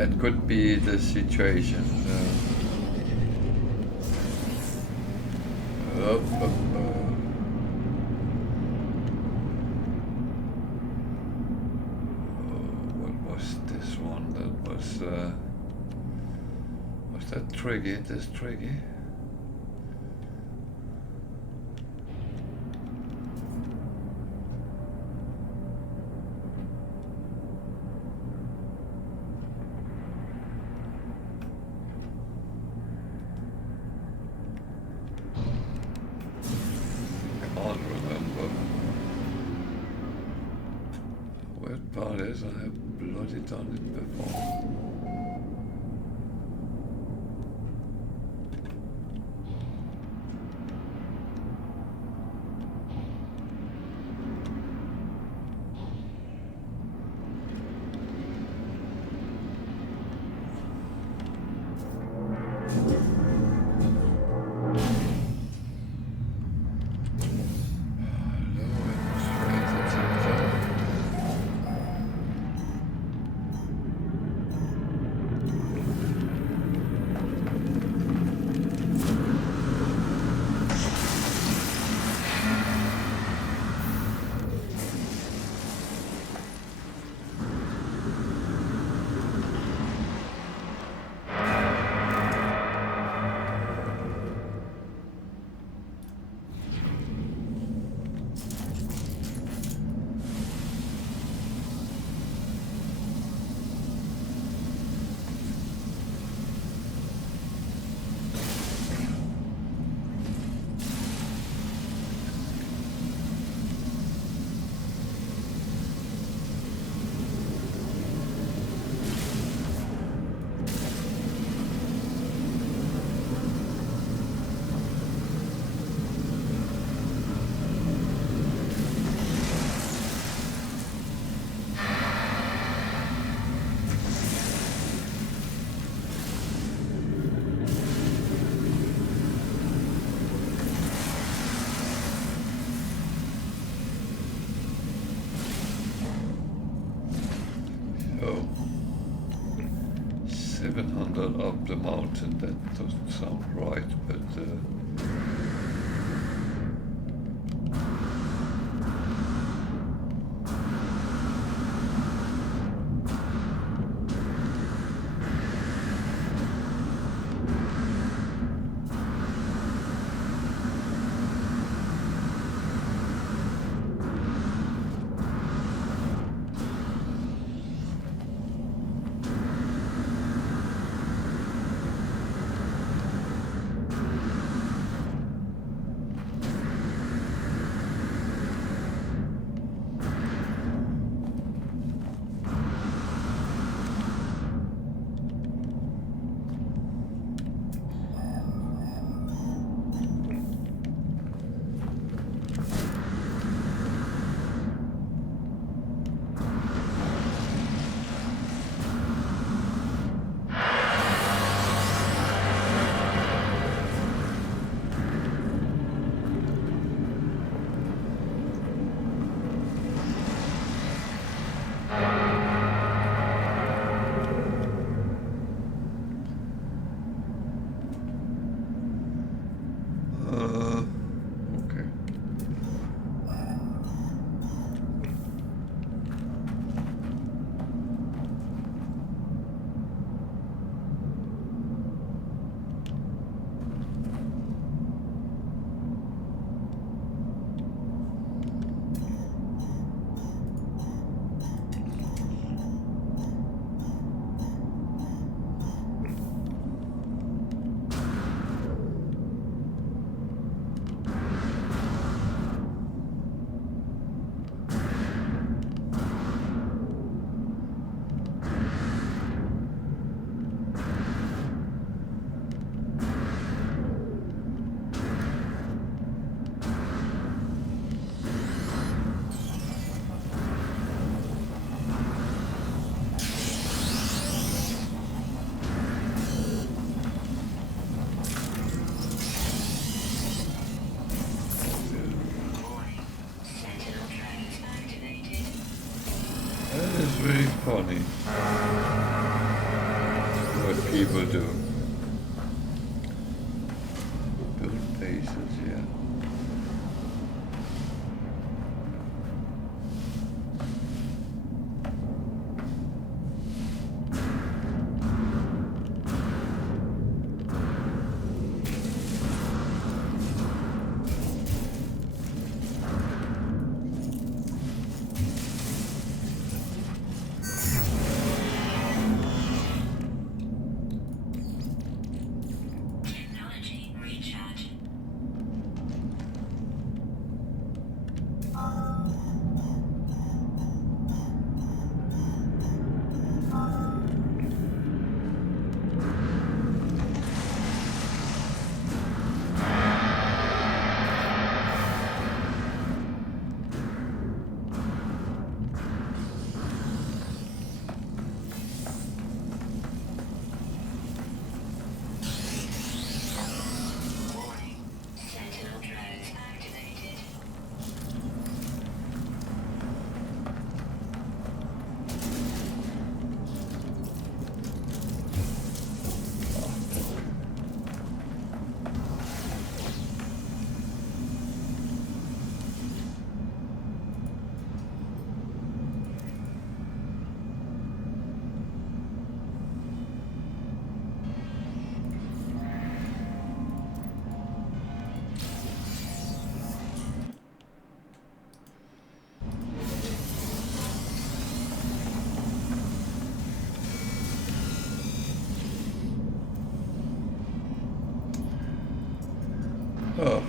That could be the situation. What was this one? That was that tricky? This tricky? Part is I have bloody done it before. Up the mountain, that doesn't sound right, but that is very funny. people do. Build bases, yeah. Oh.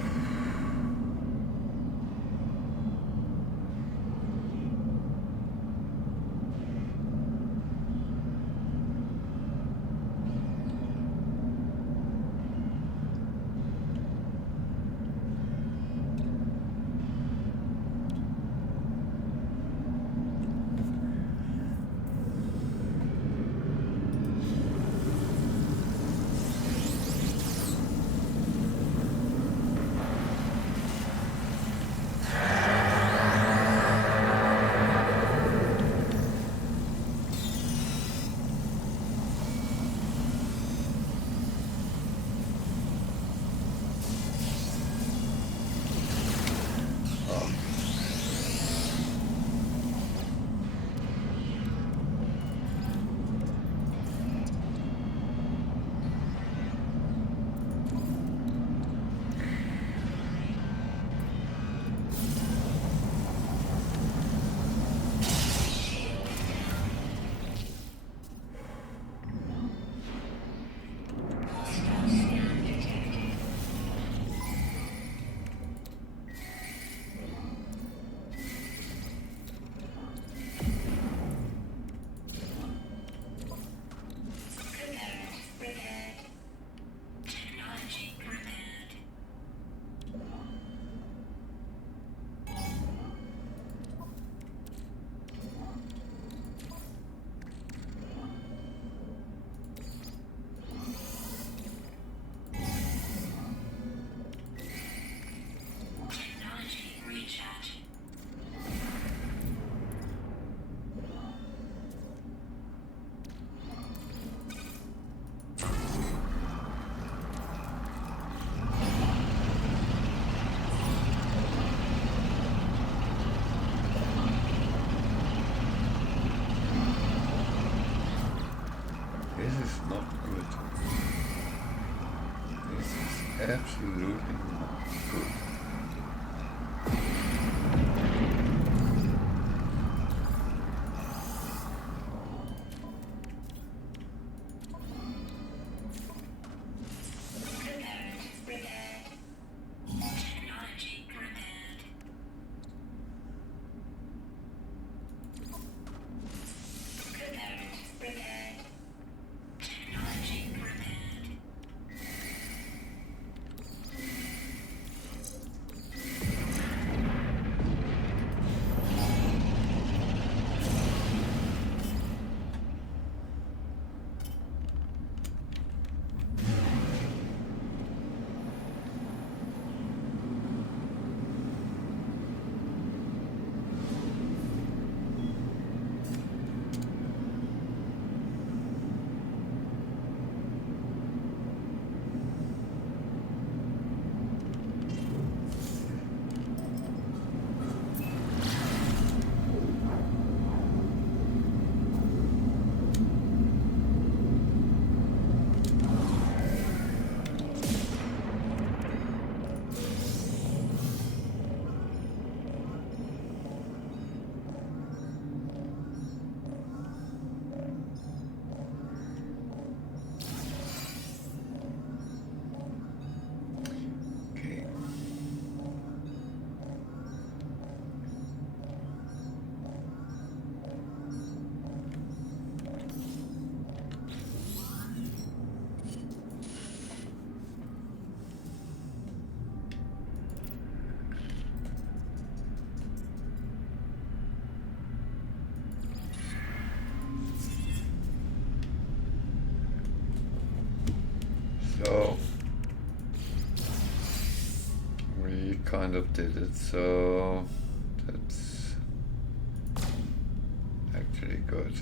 This is not good. This is absolutely not good. kind of did it, so that's actually good.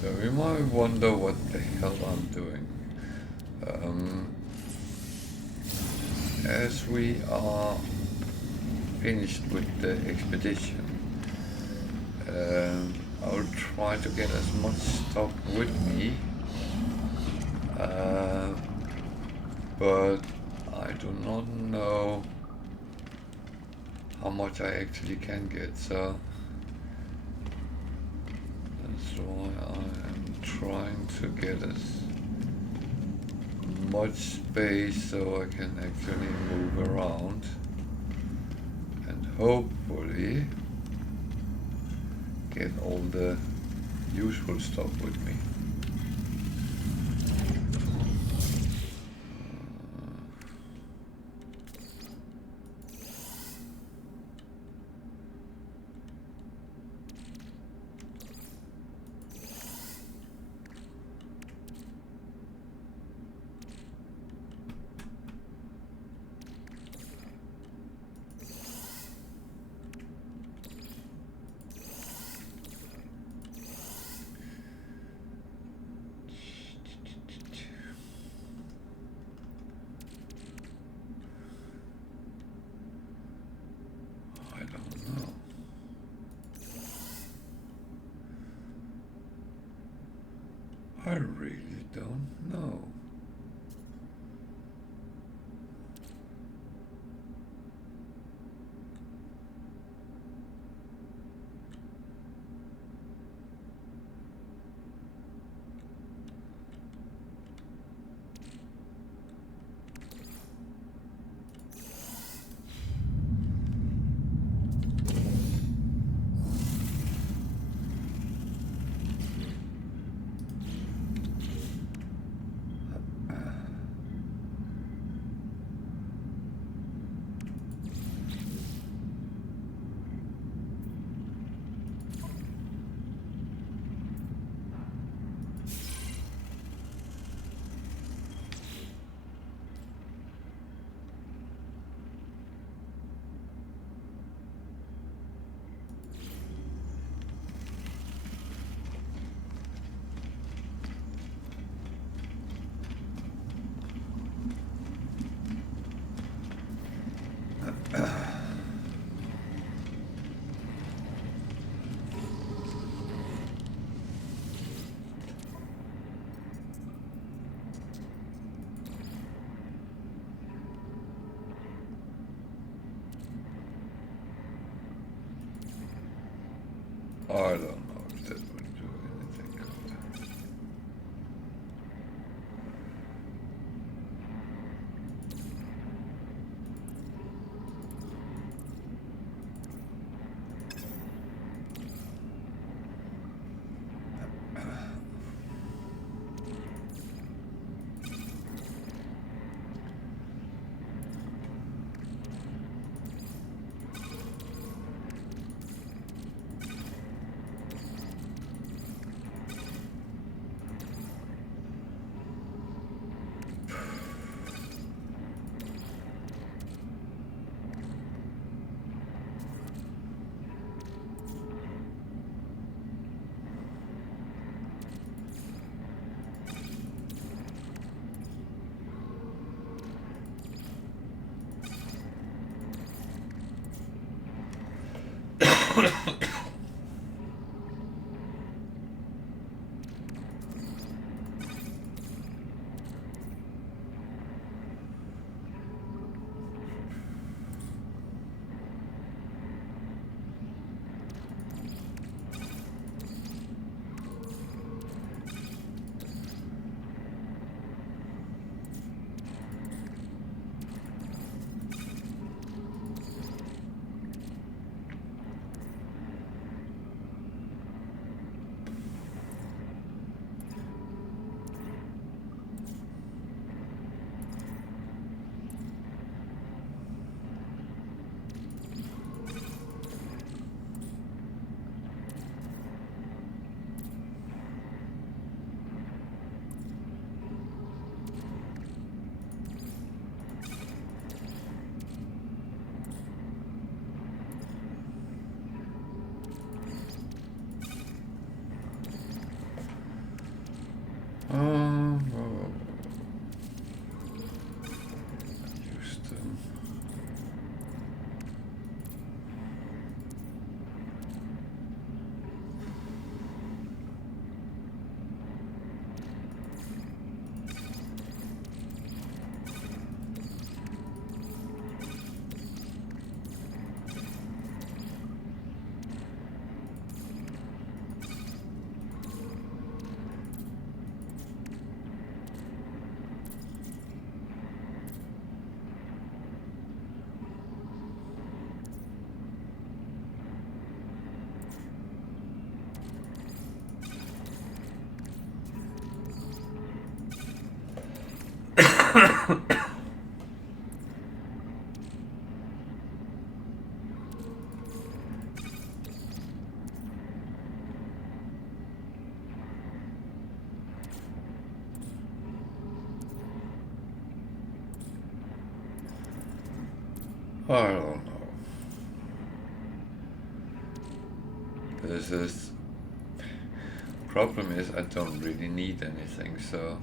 So you might wonder what the hell I'm doing. As we are finished with the expedition, I'll try to get as much stuff with me, but I do not know how much I actually can get, so that's why I am trying to get as much space so I can actually move around and hopefully get all the useful stuff with me. I really don't know. I don't know if that would do anything good. Houston. I don't know. This is problem is I don't really need anything, so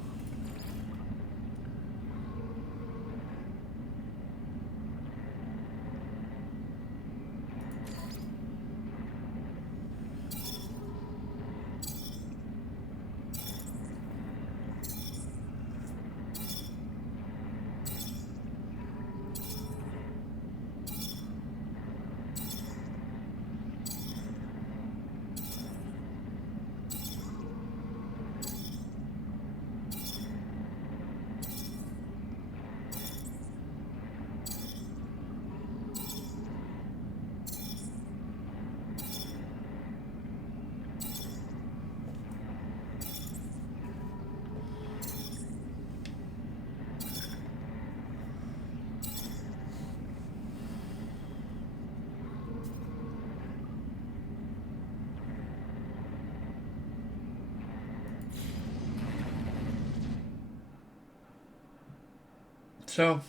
so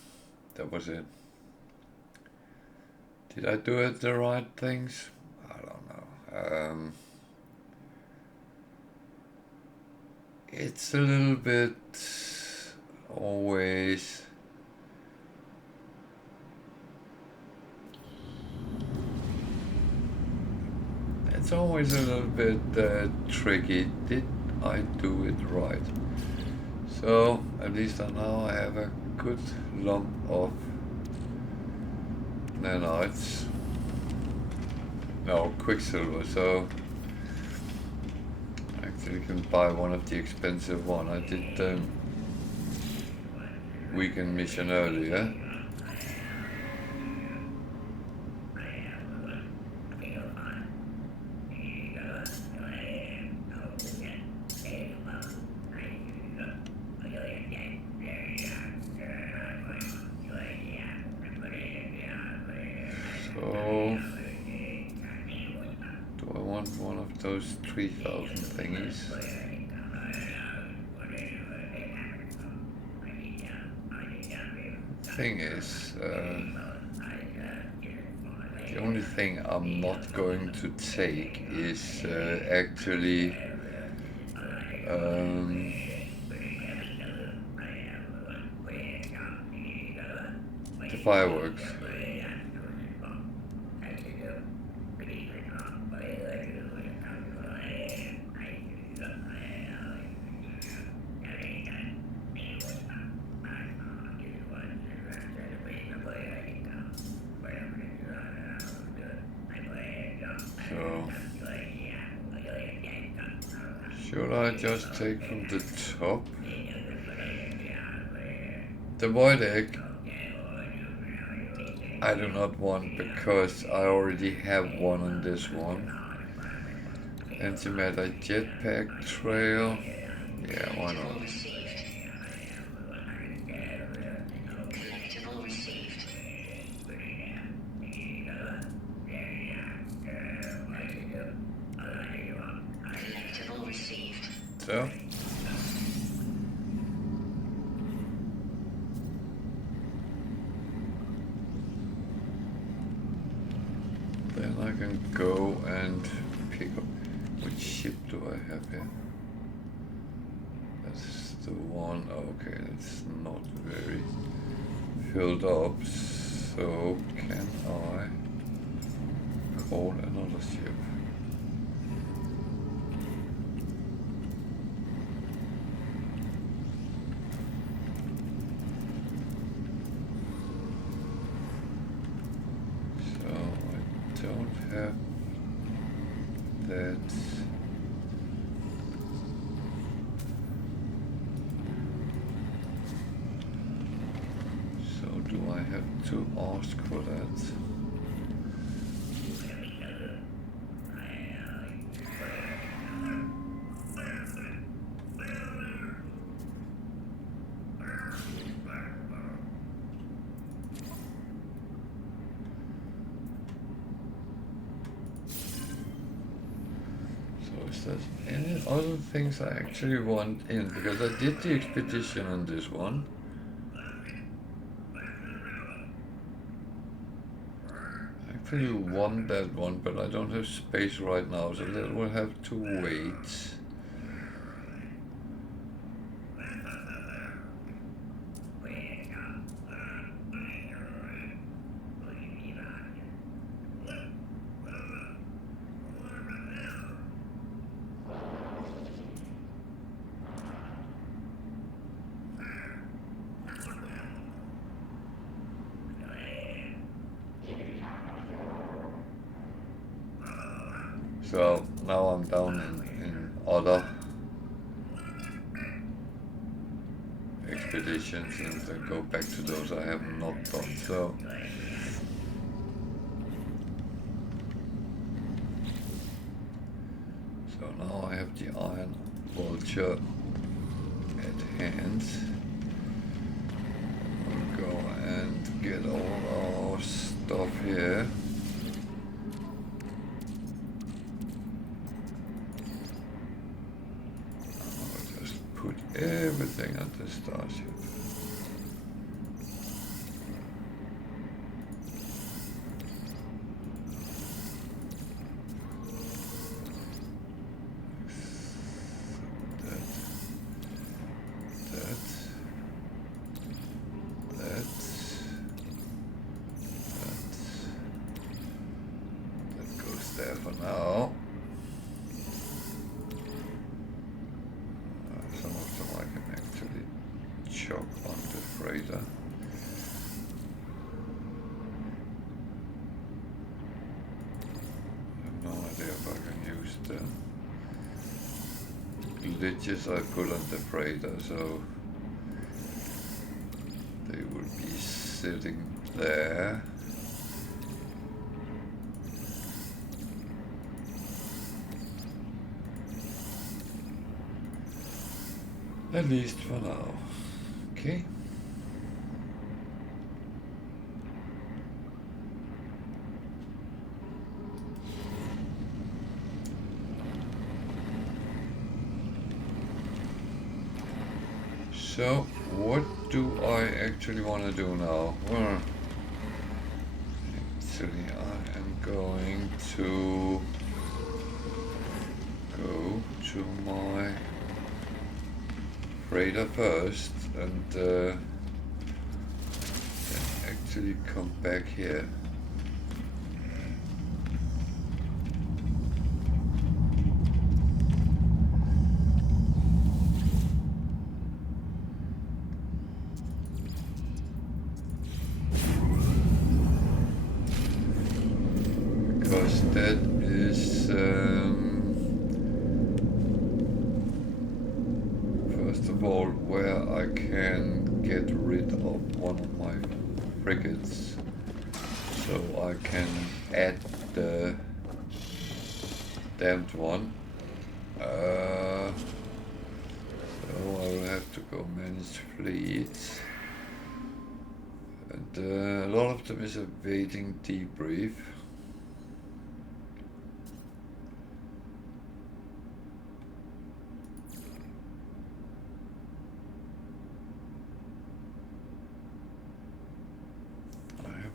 that was it. Did I do it the right things? I don't know. It's a little bit always it's always a little bit tricky. Did I do it right? So at least now I have a good lump of nanites. No, quicksilver. So actually can buy one of the expensive one. I did weekend mission earlier. So, do I want one of those 3,000 thingies? Thing is, the only thing I'm not going to take is actually the fireworks. So, should I just take from the top? The void egg I do not want because I already have one on this one. Antimatter jetpack trail. Yeah, why not? So. Then I can go and pick up. Which ship do I have here? That's the one. Okay, it's not very filled up. So can I call another ship? So I don't have that. So do I have to ask for that? Is there any other things I actually want in? Because I did the expedition on this one. I actually want that one, but I don't have space right now, so that will have to wait. So now I'm down in other expeditions and I go back to those I have not done. So now I have the Iron Vulture at hand. We'll go and get all our stuff here. Put everything on the starship. That goes there for now. Some of them I can actually chop on the freighter. I have no idea if I can use the ditches I put on the freighter, so they will be sitting there. At least for now. Okay. So, what do I actually want to do now? Well, actually, I am going to go to my freighter first and then actually come back here. Because that is first of all where I can get rid of one of my frigates, so I can add the damned one. So I will have to go manage fleets, and a lot of them is awaiting debrief.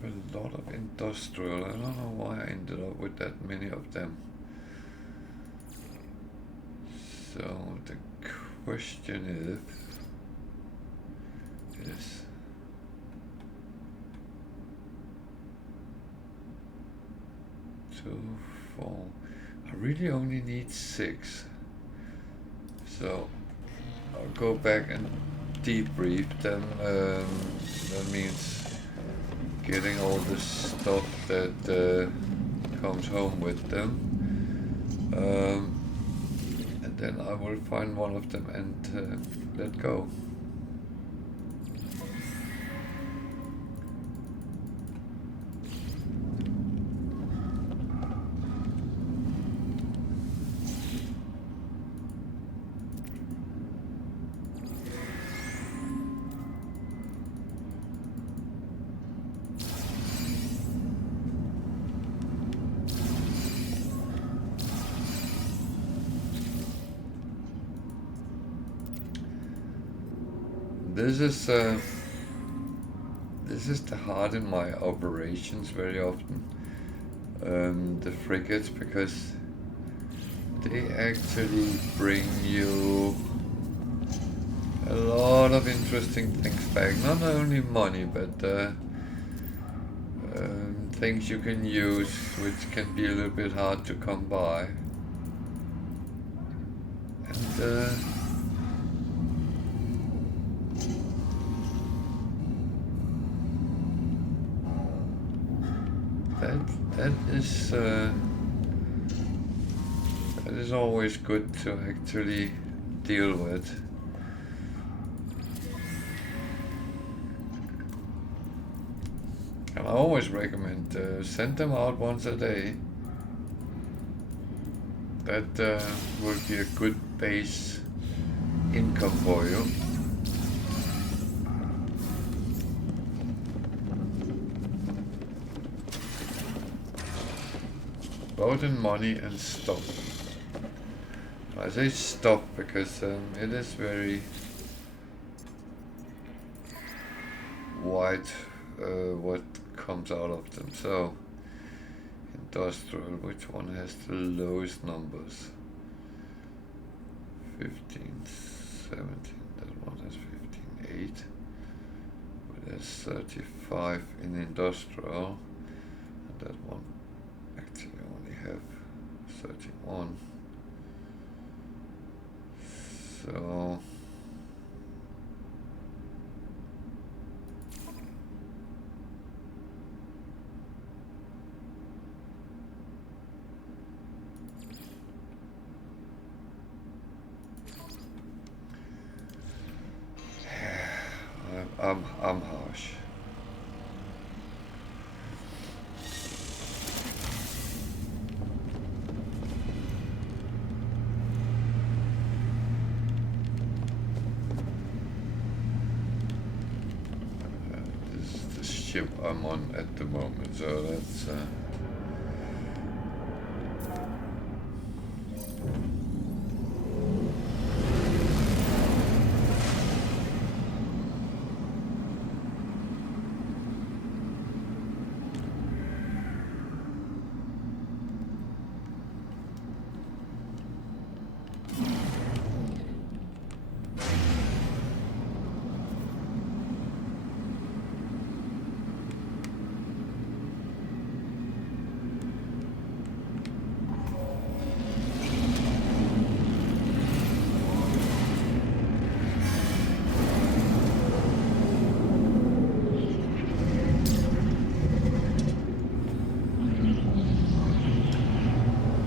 A lot of industrial. I don't know why I ended up with that many of them. So the question is 2, 4. I really only need 6. So I'll go back and debrief them. That means getting all the stuff that comes home with them, and then I will find one of them and let go. This is the heart in my operations very often, the frigates, because they actually bring you a lot of interesting things back. Not only money, but things you can use, which can be a little bit hard to come by. And that is always good to actually deal with. And I always recommend send them out once a day. That will be a good base income for you. Both in money and stuff. I say stuff because it is very wide what comes out of them. So industrial, which one has the lowest numbers? 15, 17, that one has 15, 8. But there's 35 in industrial, and that one actually only have 31. So I'm harsh. This is the ship I'm on at the moment, so that's.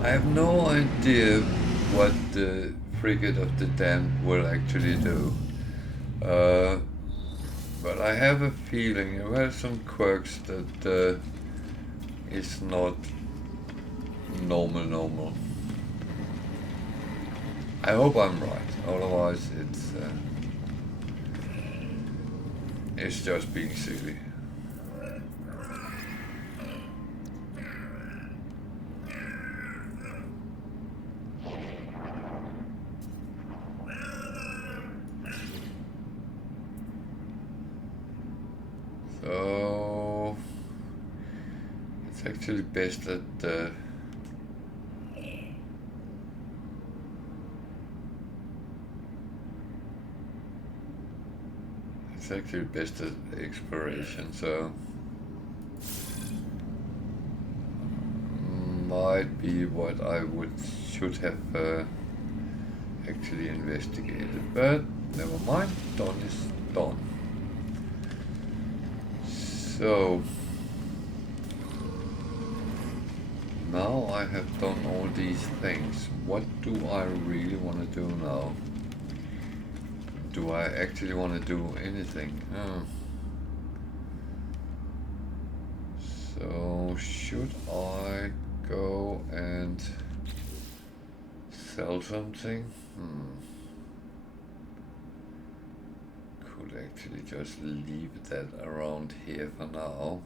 I have no idea what the frigate of the damned will actually do. But I have a feeling it has some quirks that is not normal. I hope I'm right, otherwise it's just being silly. So it's actually best that it's actually best at exploration, so might be what I should have actually investigated, but never mind, done is done. So now I have done all these things. What do I really want to do now? Do I actually want to do anything? So should I go and sell something? Could actually just leave that around here for now.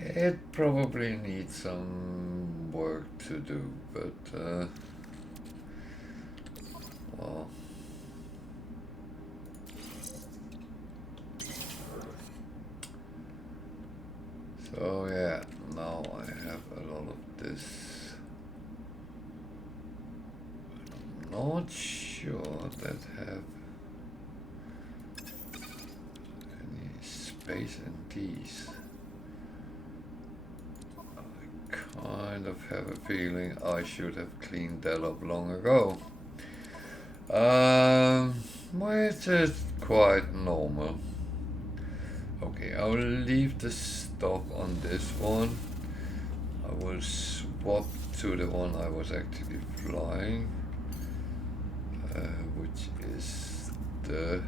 It probably needs some work to do, but well. So yeah, now I have a lot of this. I'm not sure that have any space in these. I kind of have a feeling I should have cleaned that up long ago. Which is quite normal. Okay, I will leave the stuff on this one. I will swap to the one I was actually flying, which is the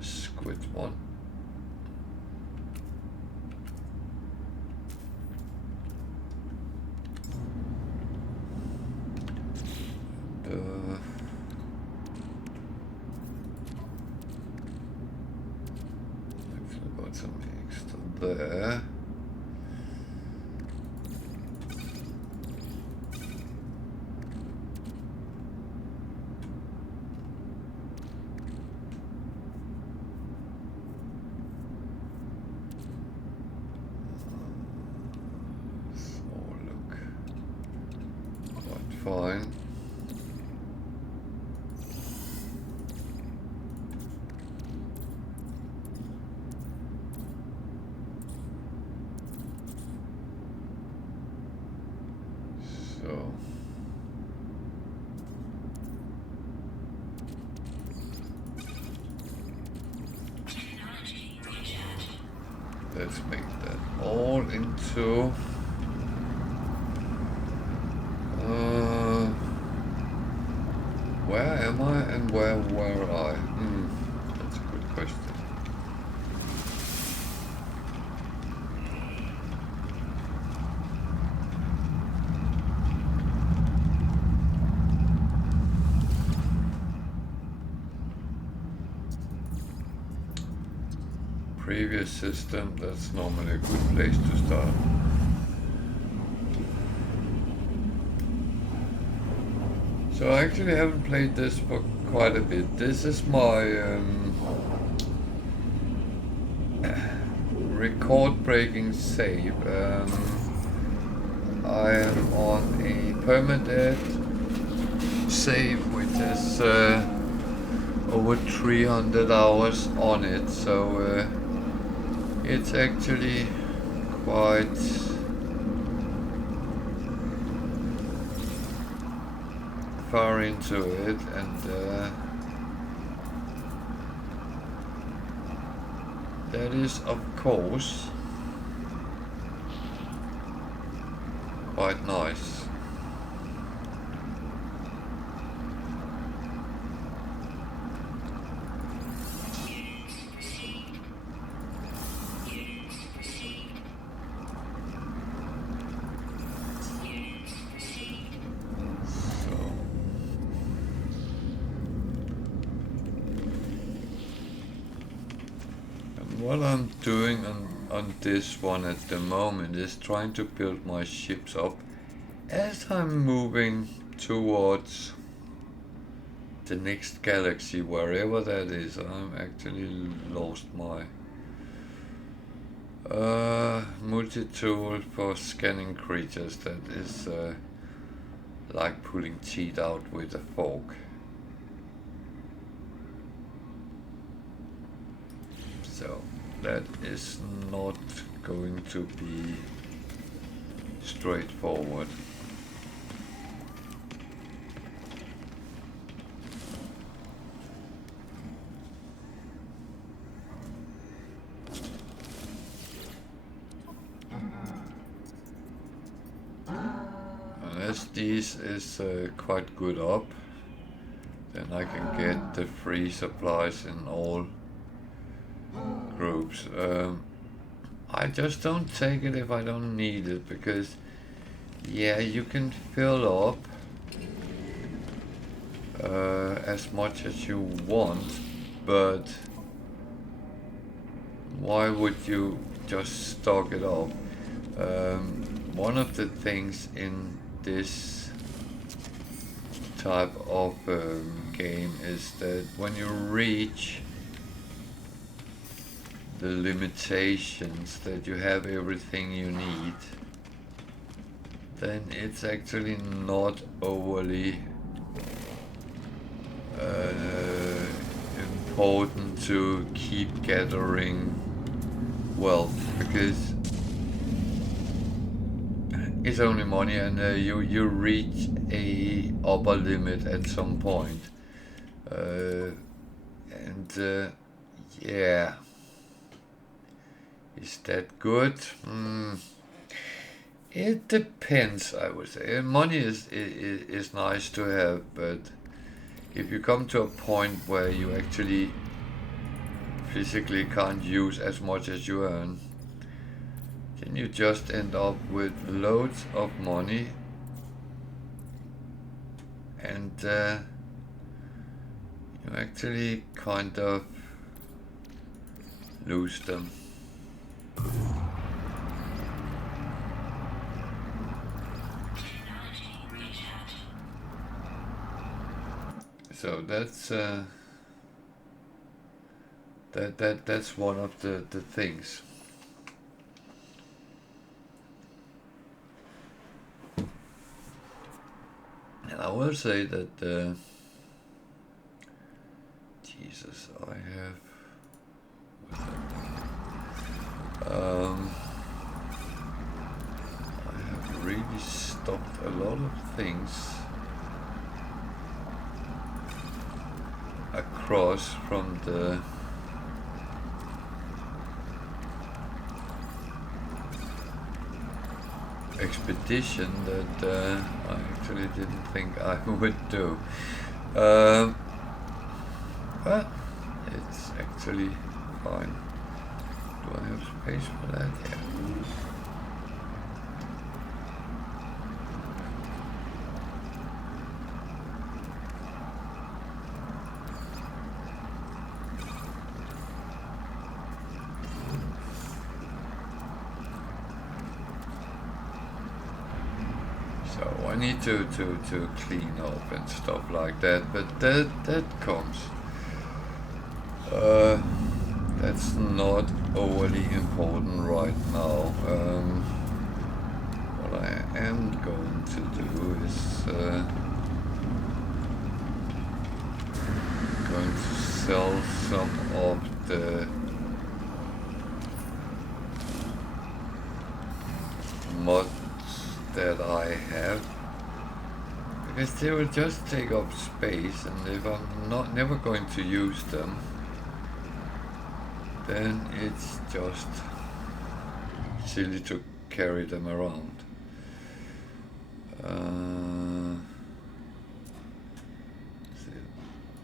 squid one. Actually got some extra there. Fine. So technology Let's make that all into where am I and where were I? That's a good question. Previous system, that's normally a good place to start. So I actually haven't played this for quite a bit. This is my record-breaking save. I am on a permanent save which is over 300 hours on it, so it's actually quite far into it, and that is of course quite nice. What I'm doing on this one at the moment is trying to build my ships up as I'm moving towards the next galaxy, wherever that is. I'm actually lost my multi-tool for scanning creatures. That is like pulling teeth out with a fork. So that is not going to be straightforward. Unless this is quite good up, then I can get the free supplies in all groups. I just don't take it if I don't need it, because yeah, you can fill up as much as you want, but why would you just stock it up? One of the things in this type of game is that when you reach the limitations that you have everything you need, then it's actually not overly important to keep gathering wealth, because it's only money, and you reach a upper limit at some point, and yeah. Is that good? It depends, I would say. Money is nice to have, but if you come to a point where you actually physically can't use as much as you earn, then you just end up with loads of money, and you actually kind of lose them. So that's that's one of the things. And I will say that Jesus, I have really stopped a lot of things across from the expedition that I actually didn't think I would do. But it's actually fine. Do I have space for that? Yeah. So I need to clean up and stuff like that, but that comes. That's not overly important right now. What I am going to do is going to sell some of the mods that I have, because they will just take up space, and if I'm never going to use them, then it's just silly to carry them around.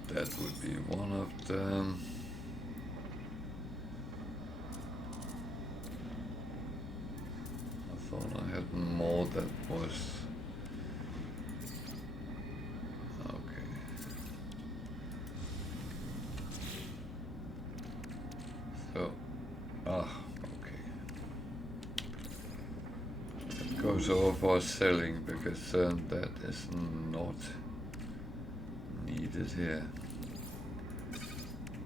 That would be one of them. I thought I had more that was okay. So, okay. That goes over for selling, because that is not needed here.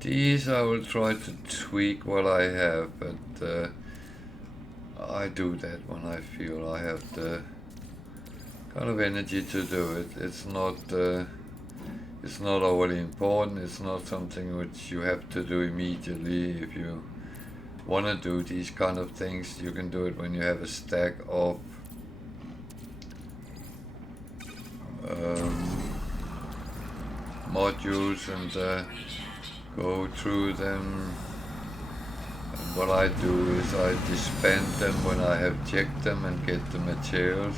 These I will try to tweak what I have, but I do that when I feel I have the kind of energy to do it. It's not overly important. It's not something which you have to do immediately. If you want to do these kind of things, you can do it when you have a stack of modules and go through them. And what I do is I disband them when I have checked them and get the materials.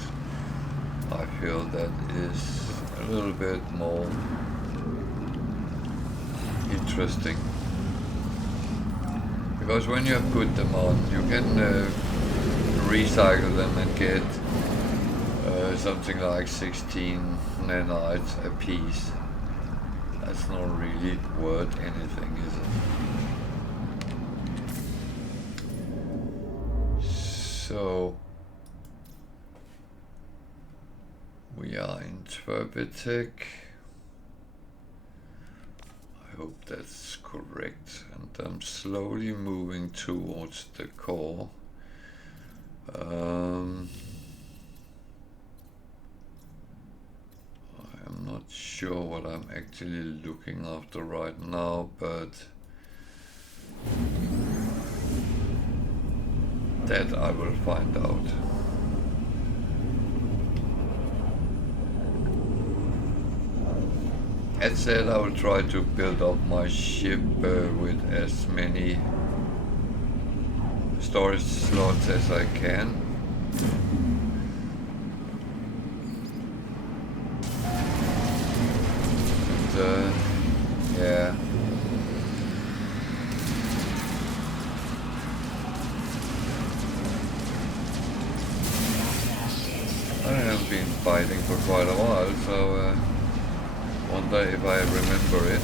I feel that is a little bit more interesting, because when you have put them on, you can recycle them and get something like 16 nanites a piece. That's not really worth anything, is it? So we are in Tverbetek. I hope that's correct, and I'm slowly moving towards the core. I'm not sure what I'm actually looking after right now, but that I will find out. As said, I will try to build up my ship with as many storage slots as I can. And, yeah. I have been fighting for quite a while, so wonder if I remember it.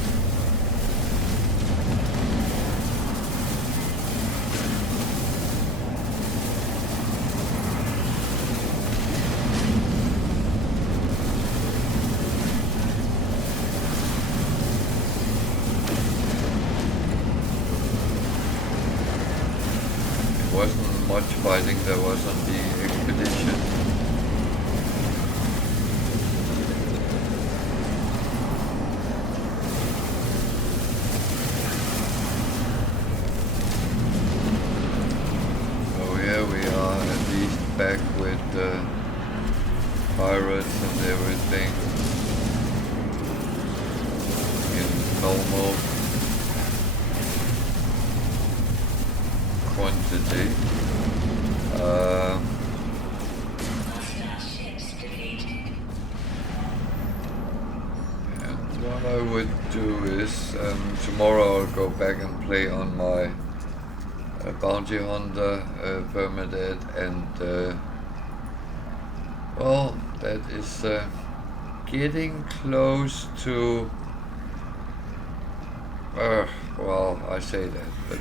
It wasn't much fighting there was on the expedition. Back with pirates and everything in normal quantity. I would do is tomorrow I'll go back and play on my bounty hunter permanent, and well, that is getting close to. Well, I say that, but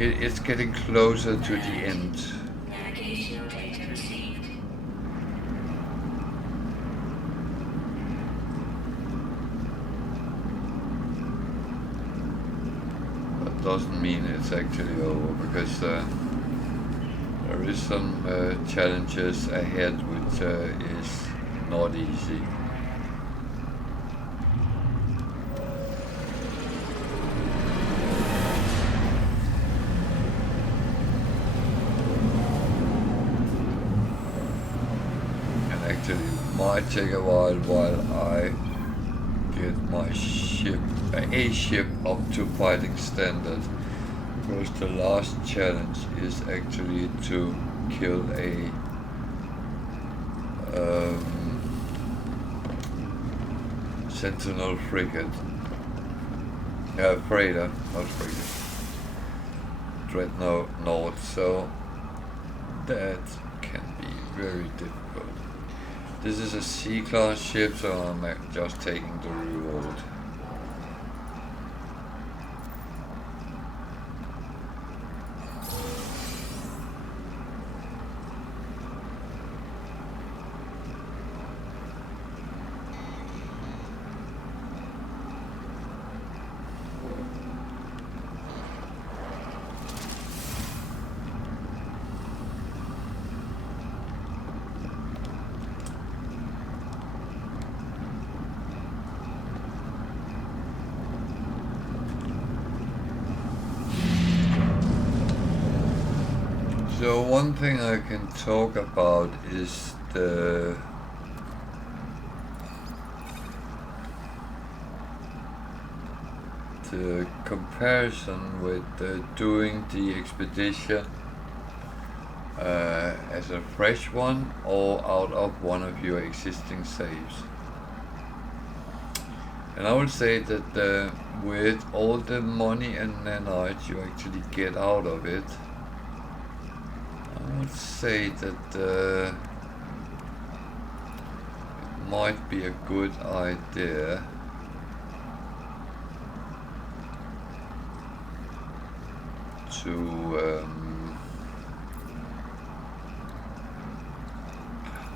it's getting closer to the end. Navigational data received. That doesn't mean it's actually over, because there is some challenges ahead which is not easy. Might take a while I get my ship, a ship up to fighting standard, because the last challenge is actually to kill a sentinel frigate, freighter, not frigate, dreadnought, so that can be very difficult. This is a C-class ship, so I'm just taking the reward. So one thing I can talk about is the comparison with doing the expedition as a fresh one or out of one of your existing saves. And I would say that with all the money and nanites you actually get out of it, I would say that it might be a good idea to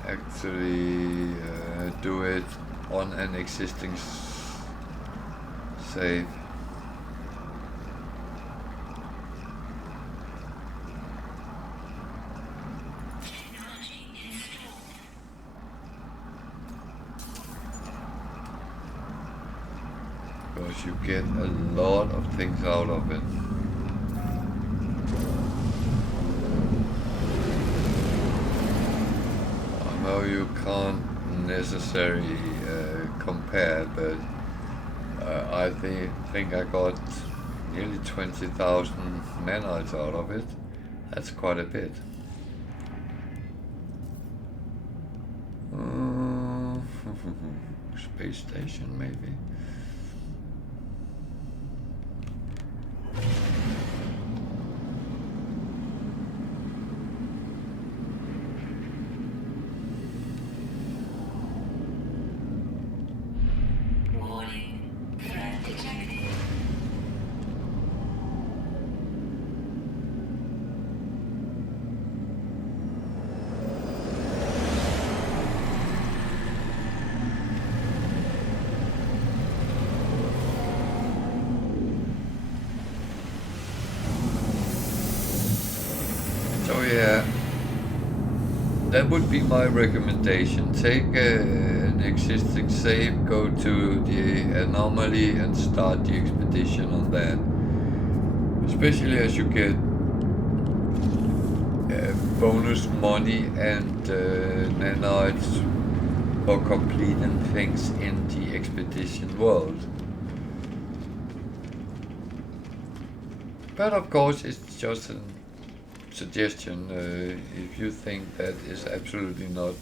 actually do it on an existing save. Because you get a lot of things out of it. I know you can't necessarily compare, but I think I got nearly 20,000 nanites out of it. That's quite a bit. Space station, maybe. So yeah, that would be my recommendation. Take an existing save, go to the anomaly and start the expedition on that. Especially as you get bonus money and nanites for completing things in the expedition world. But of course it's just a suggestion. If you think that is absolutely not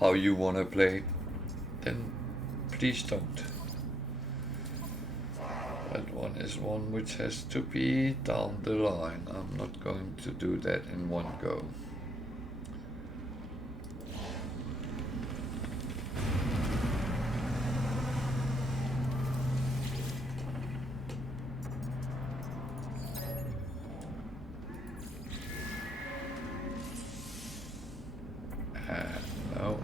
how you want to play, then please don't. That one is one which has to be down the line. I'm not going to do that in one go. No.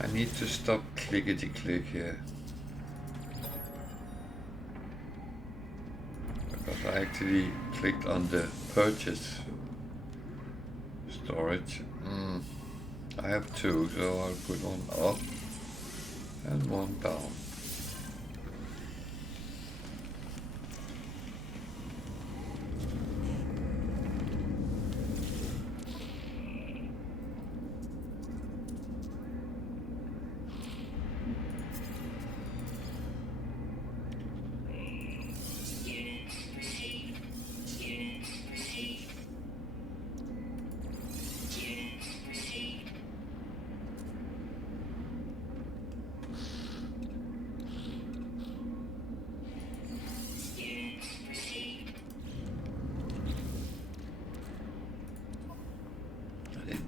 I need to stop clickety-click here. Because I actually clicked on the purchase storage. I have two, so I'll put one up and one down.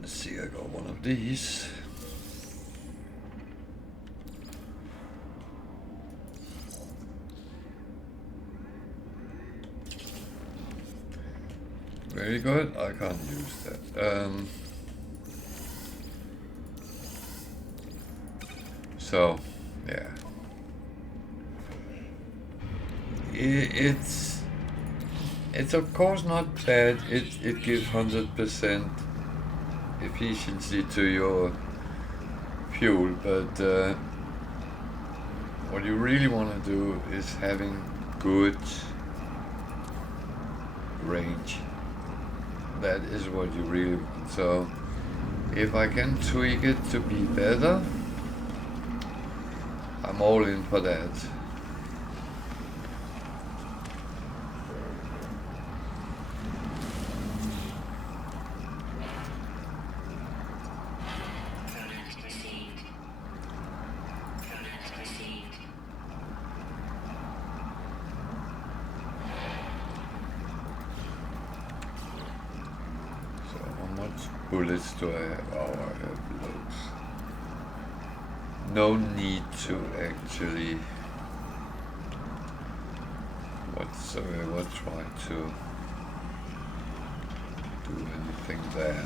See, I got one of these. Very good. I can't use that. So, yeah. It's of course not bad. It gives 100% efficiency to your fuel, but what you really want to do is having good range. That is what you really want. So if I can tweak it to be better, I'm all in for that. Bullets do I have? Oh, I have loads. No need to actually whatsoever try to do anything there.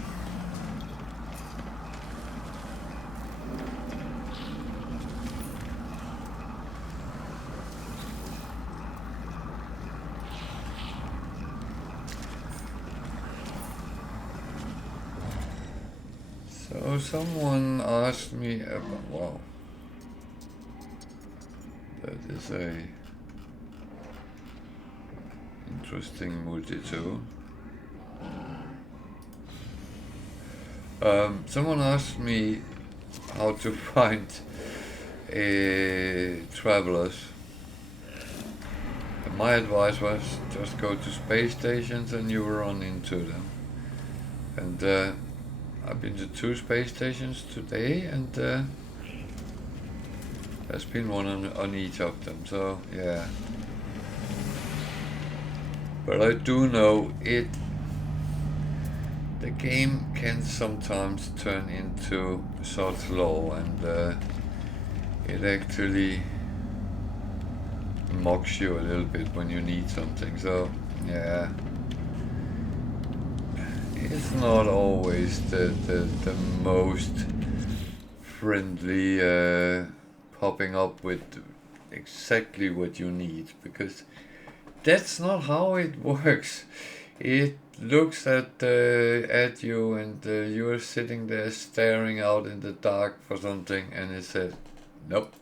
So someone asked me about, wow, that is a interesting multi-tool. Someone asked me how to find travelers. And my advice was just go to space stations and you will run into them. And I've been to 2 space stations today, and there's been one on each of them, so yeah. But I do know the game can sometimes turn into Sod's Law, and it actually mocks you a little bit when you need something, so yeah. It's not always the most friendly popping up with exactly what you need, because that's not how it works. It looks at you, and you're sitting there staring out in the dark for something, and it says, nope.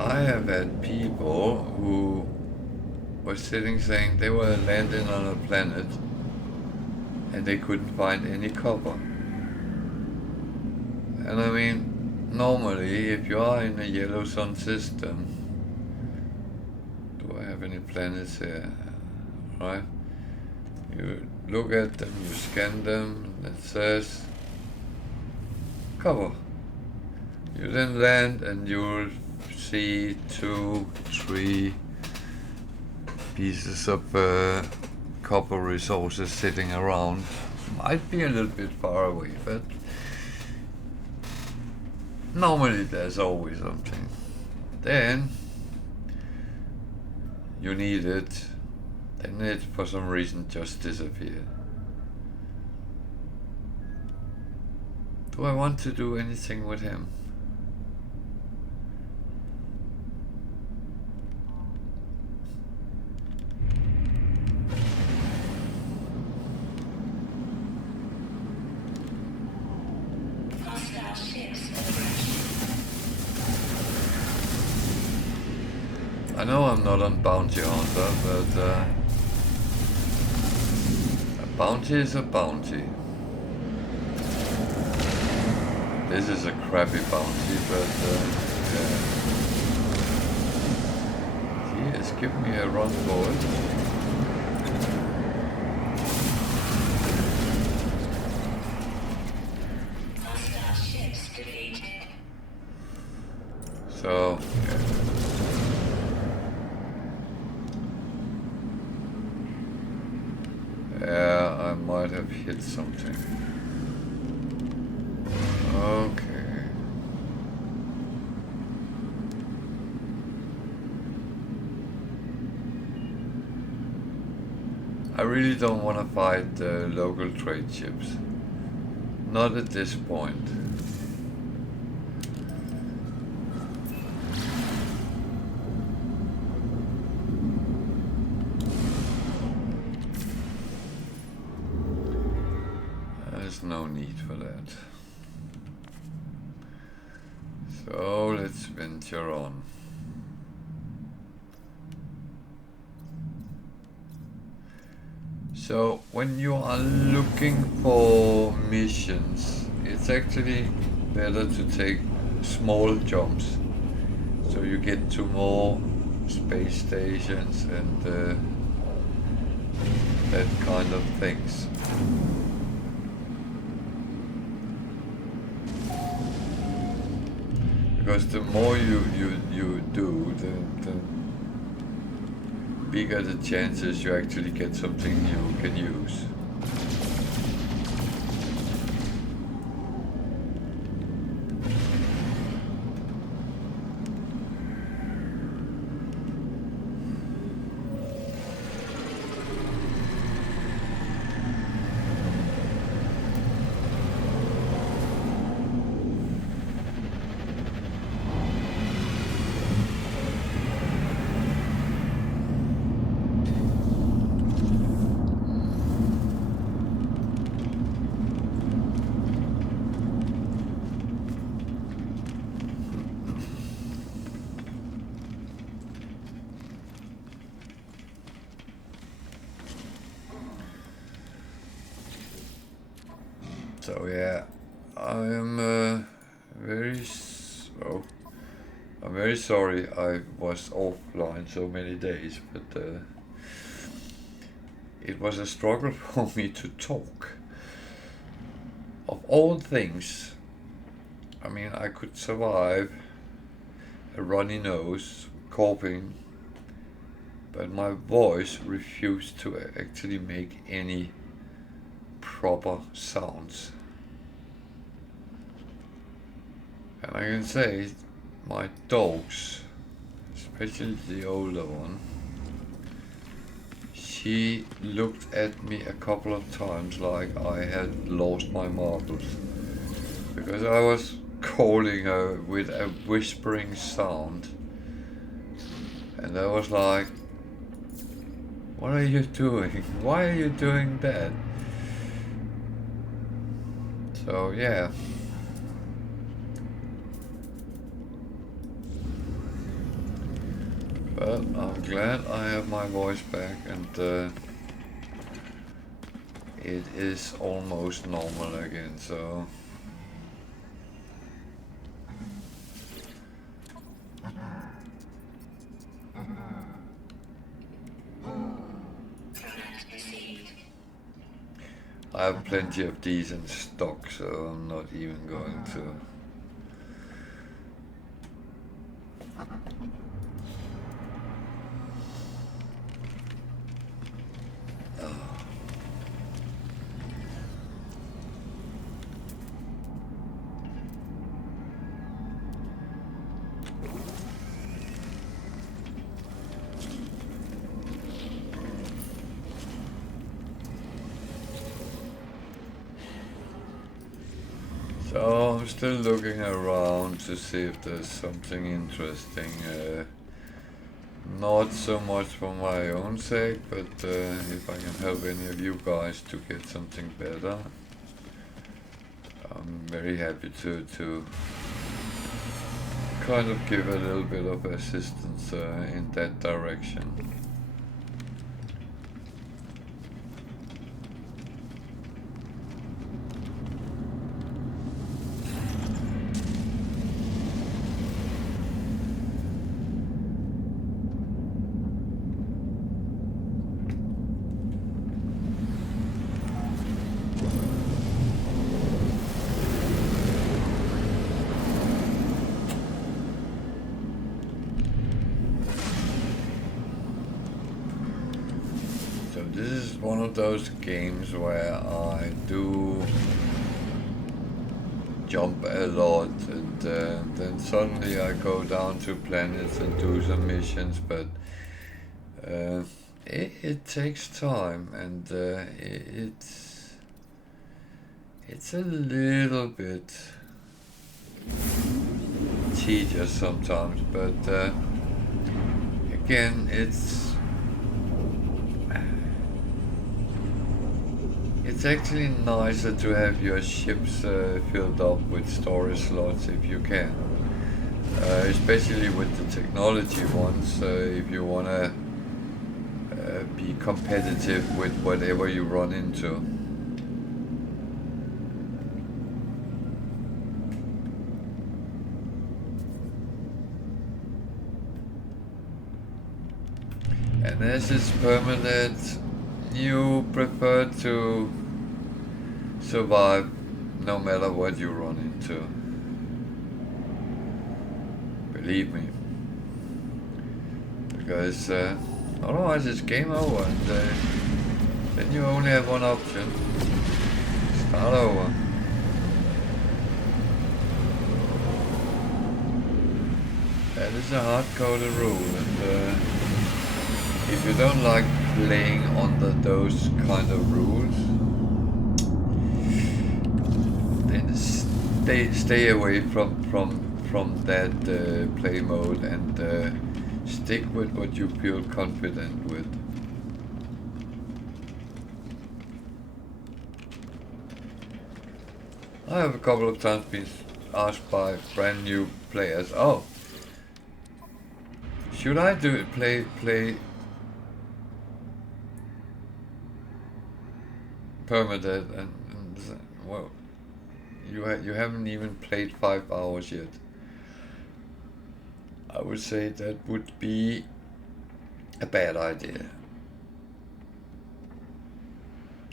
I have had people who were sitting saying they were landing on a planet and they couldn't find any cover. And I mean, normally if you are in a yellow sun system, do I have any planets here? Right? You look at them, you scan them, and it says cover. You then land and you'll see 2, 3 pieces of copper resources sitting around. Might be a little bit far away, but normally there's always something. Then you need it, then it for some reason just disappeared. Do I want to do anything with him? Hostile ships approaching. I know I'm not on bounty hunter, but a bounty is a bounty. This is a crappy bounty, but yeah. Yes, give me a run for it. Hostile ships defeated. So, yeah, I might have hit something. Okay. I really don't want to fight the local trade ships. Not at this point. There's no need for that. So let's venture on. So when you are looking for missions, it's actually better to take small jumps, so you get to more space stations and that kind of things. Because the more you do, the bigger the chances you actually get something you can use. So yeah, I am I'm very sorry I was offline so many days, but it was a struggle for me to talk. Of all things, I mean, I could survive a runny nose, coughing, but my voice refused to actually make any proper sounds. And I can say my dogs, especially the older one, she looked at me a couple of times like I had lost my marbles, because I was calling her with a whispering sound, and I was like, what are you doing? Why are you doing that? So yeah. But I'm glad I have my voice back, and it is almost normal again, so... Product received. I have plenty of these in stock, so I'm not even going to. So I'm still looking around to see if there's something interesting. Not so much for my own sake, but if I can help any of you guys to get something better, I'm very happy to kind of give a little bit of assistance in that direction. This is one of those games where I do jump a lot, and then suddenly I go down to planets and do some missions, but it takes time, and it's a little bit tedious sometimes, but again, it's actually nicer to have your ships filled up with storage slots if you can. Especially with the technology ones, if you want to be competitive with whatever you run into. And as it's permanent, you prefer to survive no matter what you run into. Believe me. Because otherwise it's game over, and then you only have one option. Start over. That is a hard-coded rule, and if you don't like playing under those kind of rules, then stay away from that play mode, and stick with what you feel confident with. I have a couple of times been asked by brand new players, "Oh, should I play permadeath?" And well, you haven't even played 5 hours yet. I would say that would be a bad idea.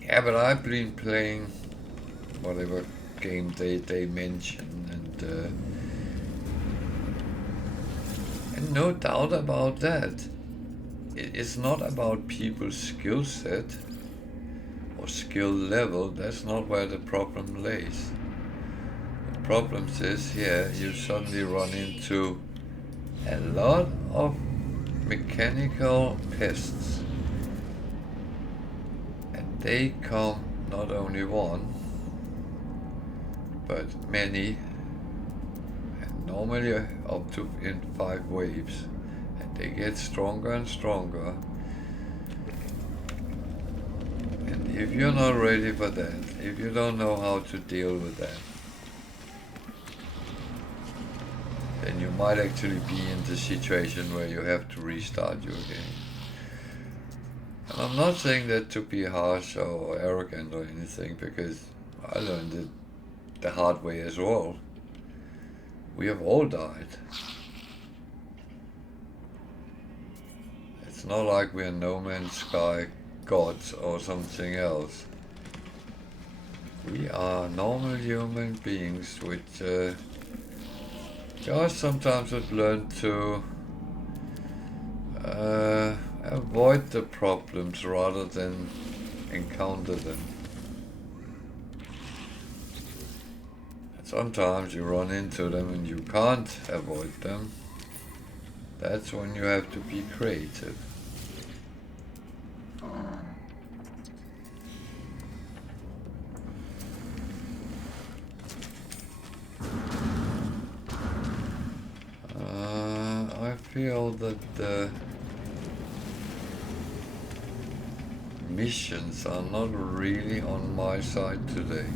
Yeah, but I've been playing whatever game they mention, and no doubt about that. It's not about people's skill set or skill level. That's not where the problem lays. The problem is here you suddenly run into a lot of mechanical pests, and they come not only one but many, and normally up to in 5 waves, and they get stronger and stronger. And if you're not ready for that, if you don't know how to deal with that, then you might actually be in the situation where you have to restart your game. And I'm not saying that to be harsh or arrogant or anything, because I learned it the hard way as well. We have all died. It's not like we're No Man's Sky gods or something else. We are normal human beings which just sometimes have learned to avoid the problems rather than encounter them. Sometimes you run into them and you can't avoid them. That's when you have to be creative. I feel that the missions are not really on my side today.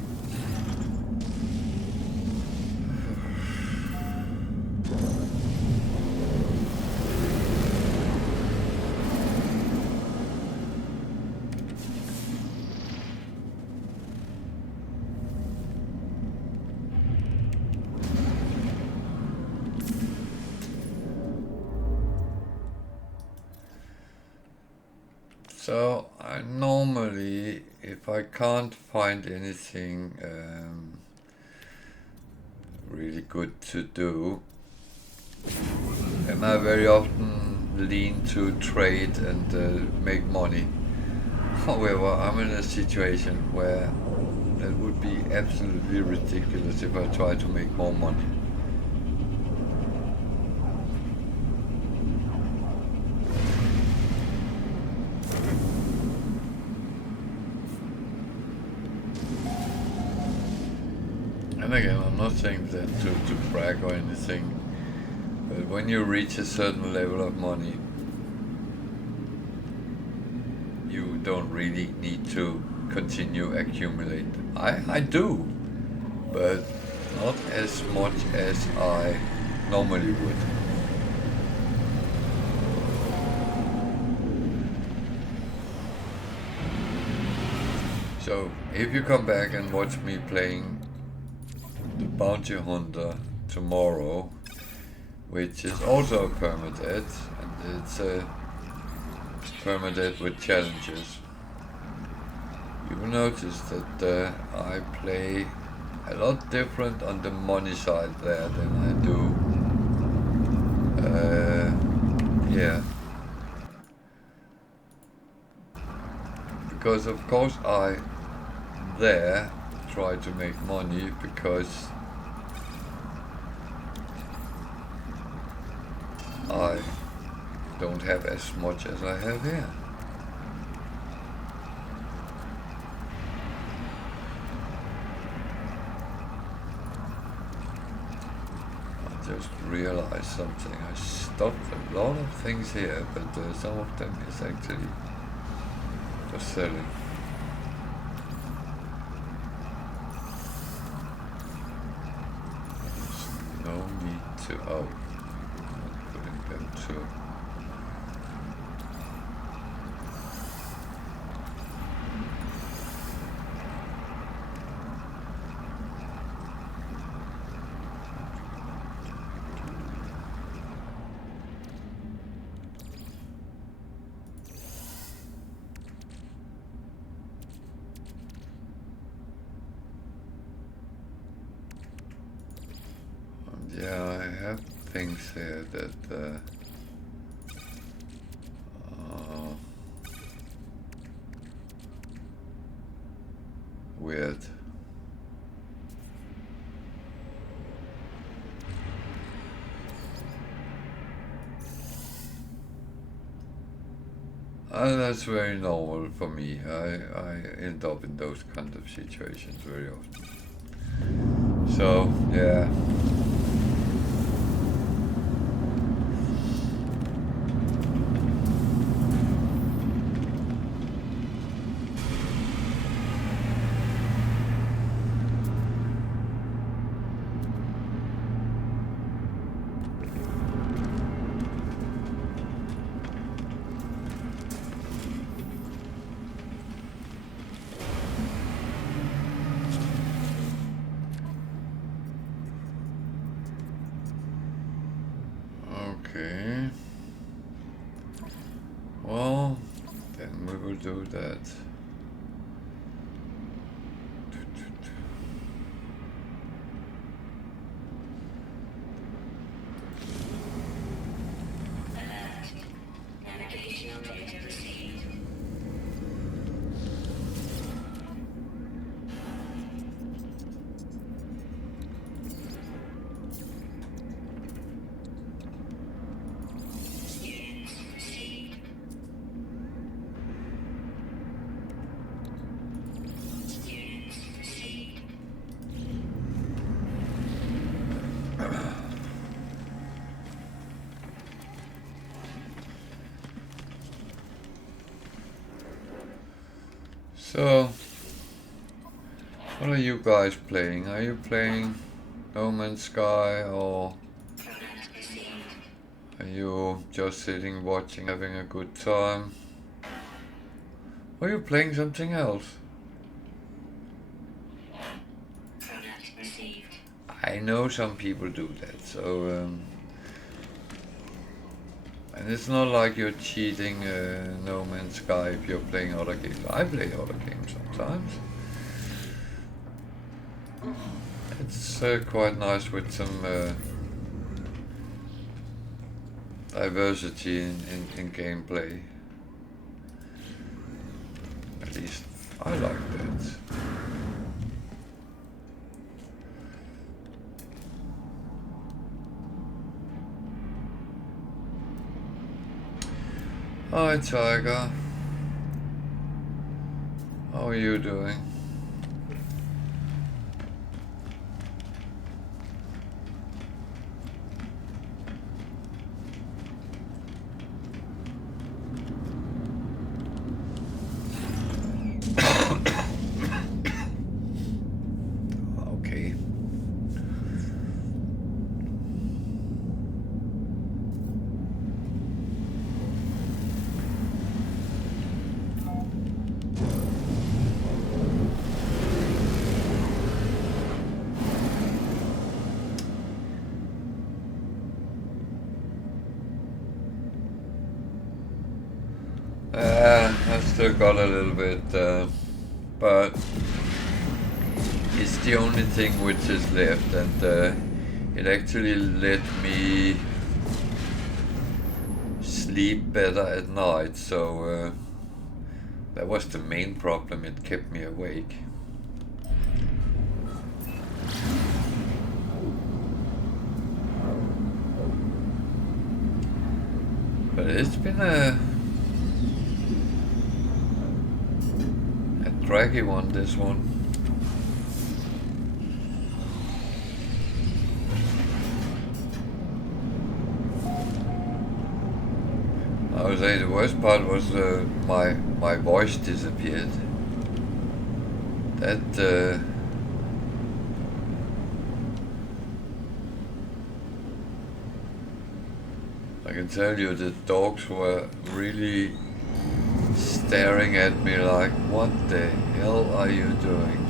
So I normally, if I can't find anything really good to do, then I very often lean to trade and make money. However, I'm in a situation where that would be absolutely ridiculous if I try to make more money. And again, I'm not saying that to brag or anything, but when you reach a certain level of money, you don't really need to continue accumulate. I do, but not as much as I normally would. So if you come back and watch me playing the Bounty Hunter tomorrow, which is also a permadeath, and it's a permadeath with challenges, you will notice that I play a lot different on the money side there than I do. Yeah. Because of course I there try to make money because I don't have as much as I have here. I just realized something. I stopped a lot of things here, but some of them is actually for selling. There's no need to, oh, I'm putting them to. Yeah, I have things here that weird. That's very normal for me. I end up in those kind of situations very often. So, yeah. Okay. Well, then we will do that. So, what are you guys playing? Are you playing No Man's Sky, or are you just sitting, watching, having a good time? Or are you playing something else? I know some people do that, so and it's not like you're cheating No Man's Sky if you're playing other games. I play other games sometimes. It's quite nice with some diversity in gameplay. At least I like that. Hi Tiger, how are you doing? Okay. I still got a little bit, but it's the only thing which is left, and it actually let me sleep better at night, so that was the main problem. It kept me awake. But it's been a draggy one, this one. I would say the worst part was my voice disappeared. That I can tell you, the dogs were really staring at me like, what the hell are you doing?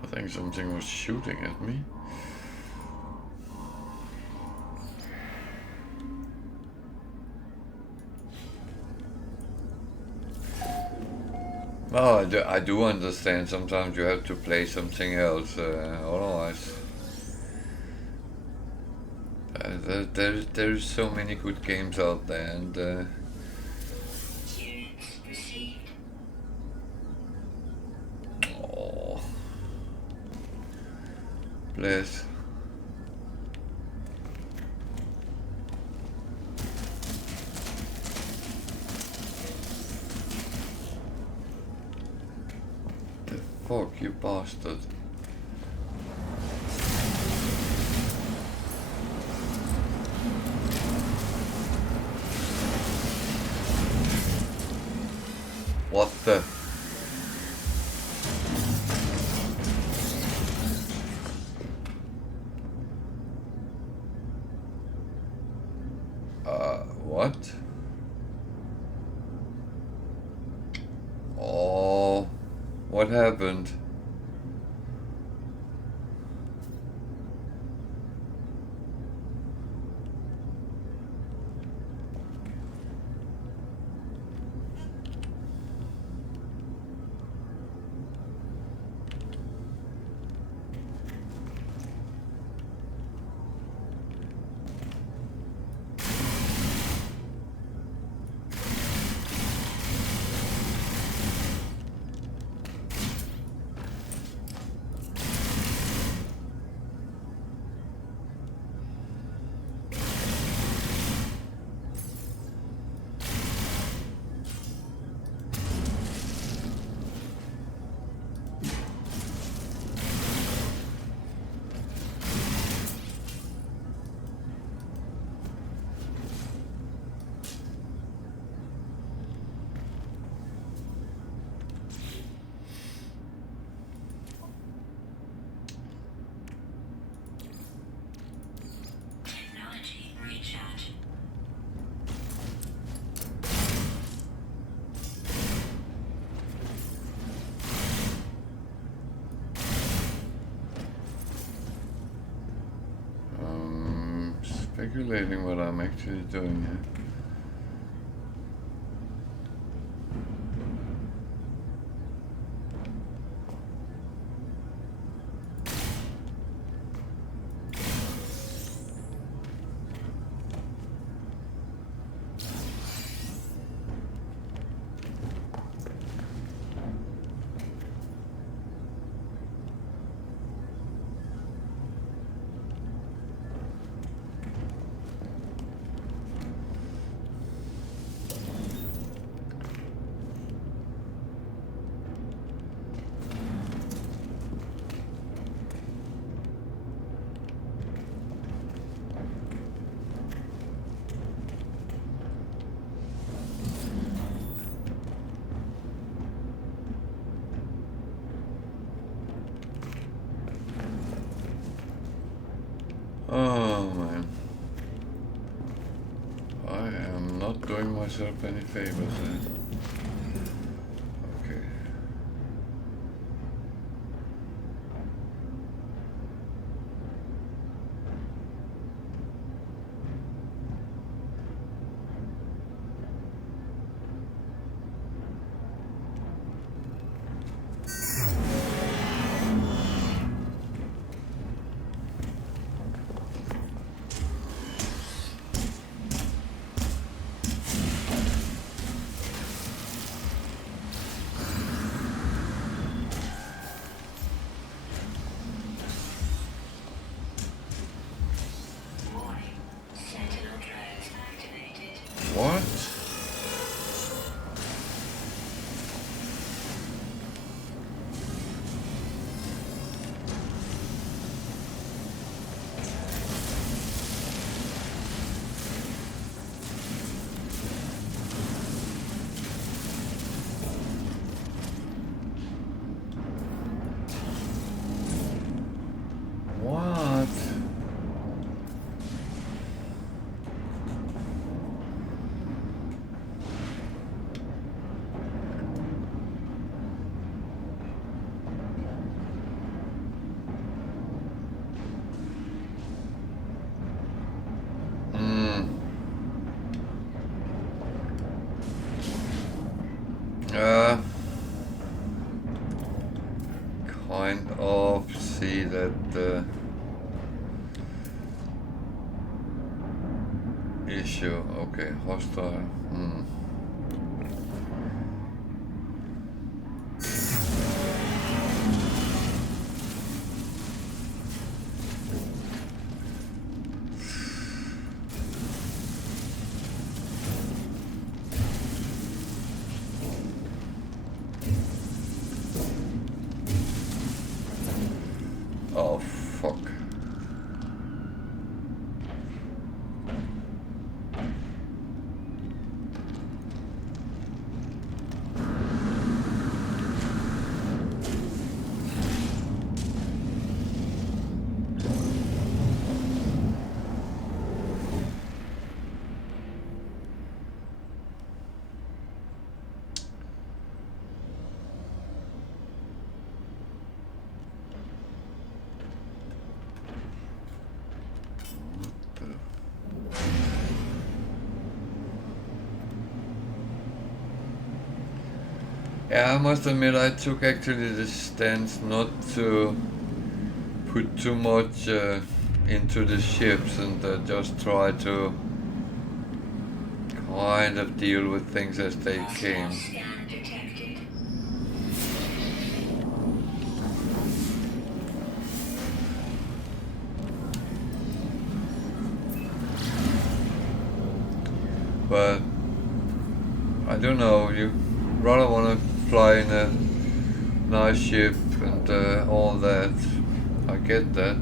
I think something was shooting at me. No, I do understand. Sometimes you have to play something else, otherwise. There's so many good games out there, and oh, bless. The fuck, you bastard. What the? What? Oh, what happened? speculating what I'm actually doing here. Oh man, I am not doing myself any favors there. Okay. Warning. Sentinel drones activated. What? What? Hmm. Kind of see that issue. Okay, hostile. Hmm. Oh fuck. Yeah, I must admit I took actually the stance not to put too much into the ships and just try to kind of deal with things as they came. Scan detected. But I don't know, you rather want to fly in a nice ship and all that. I get that.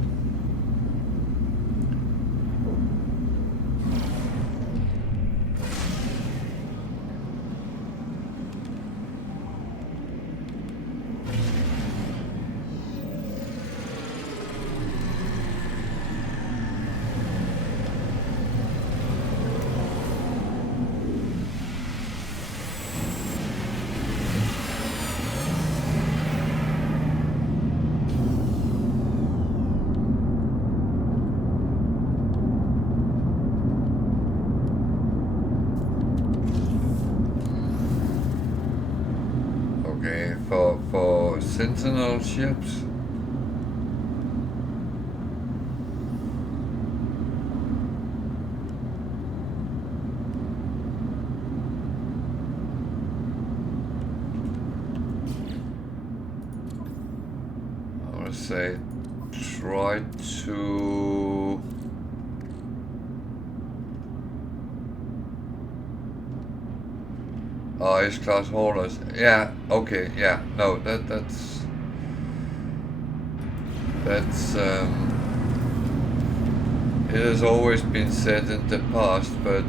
for sentinel ships. I would say try to S-class haulers. Yeah, okay, yeah, no, that's it has always been said in the past, but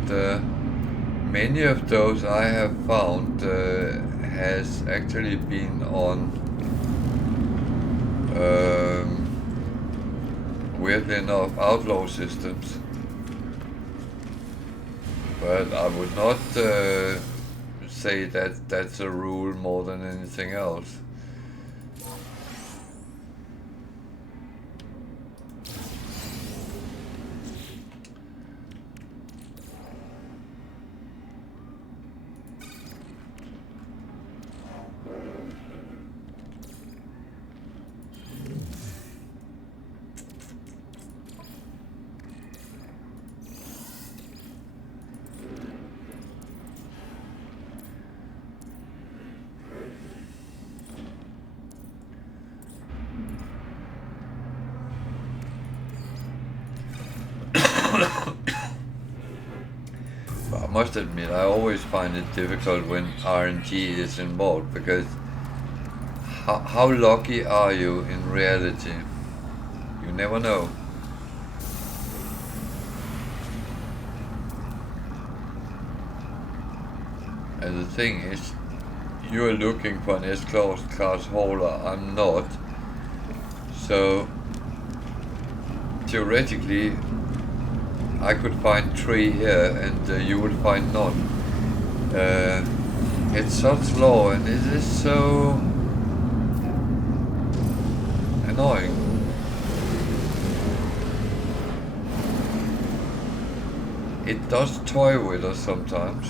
many of those I have found has actually been on weirdly enough outlaw systems, but I would not say that that's a rule more than anything else. But I must admit, I always find it difficult when RNG is involved, because how lucky are you in reality? You never know. And the thing is, you're looking for an S-class hauler, I'm not. So, theoretically, I could find 3 here and you would find none. It's such law and it is so annoying. It does toy with us sometimes.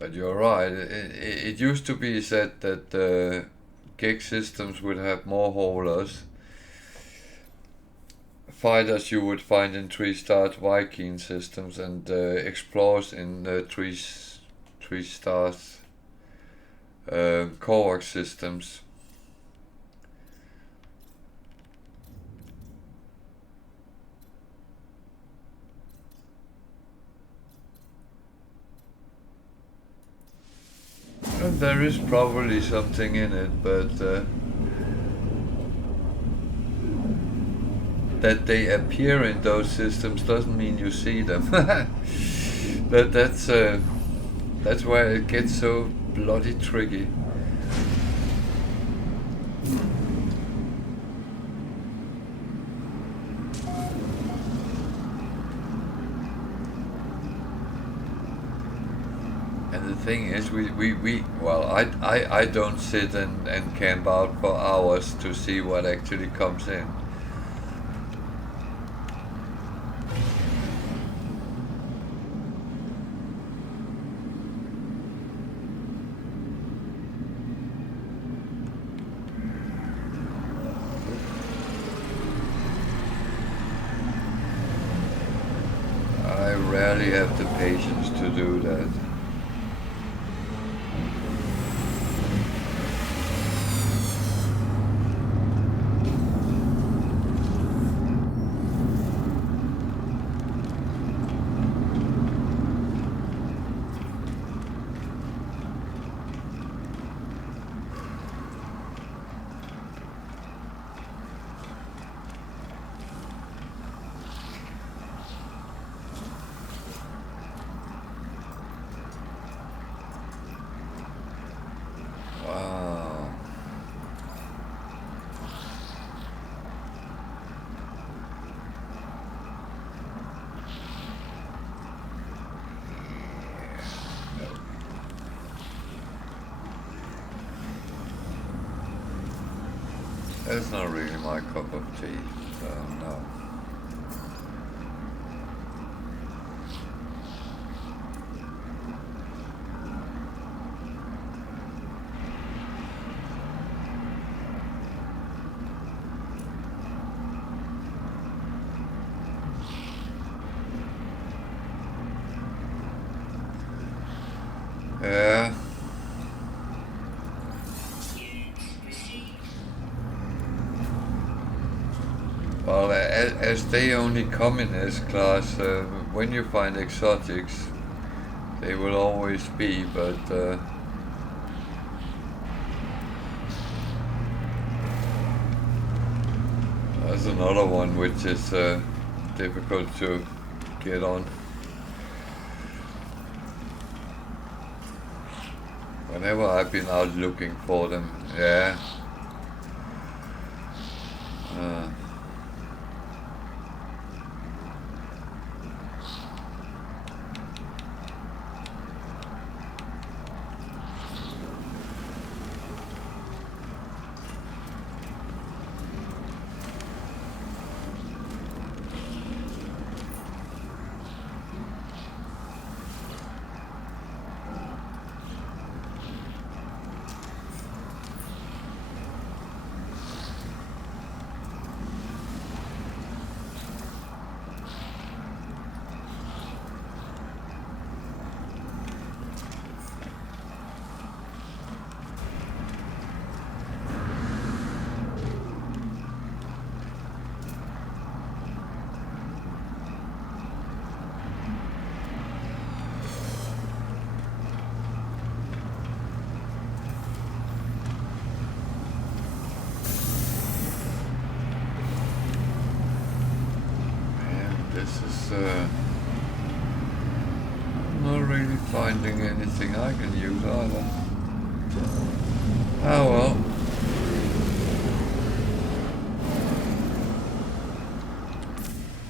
But you're right, it used to be said that gig systems would have more haulers. Fighters you would find in 3-star Viking systems, and explorers in 3 stars Korvax systems. And there is probably something in it, but that they appear in those systems doesn't mean you see them. That's where it gets so bloody tricky. And the thing is, well, I don't sit and camp out for hours to see what actually comes in. I rarely have the patience to do that. That's not really my cup of tea, so no. Yeah. Well, as they only come in S-class, when you find exotics, they will always be, but there's another one which is difficult to get on. Whenever I've been out looking for them, yeah. Not really finding anything I can use either. Oh well.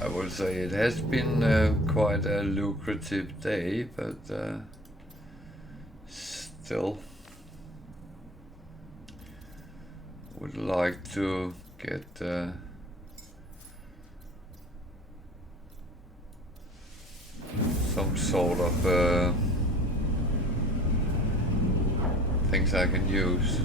I would say it has been quite a lucrative day, but still would like to get some sort of things I can use.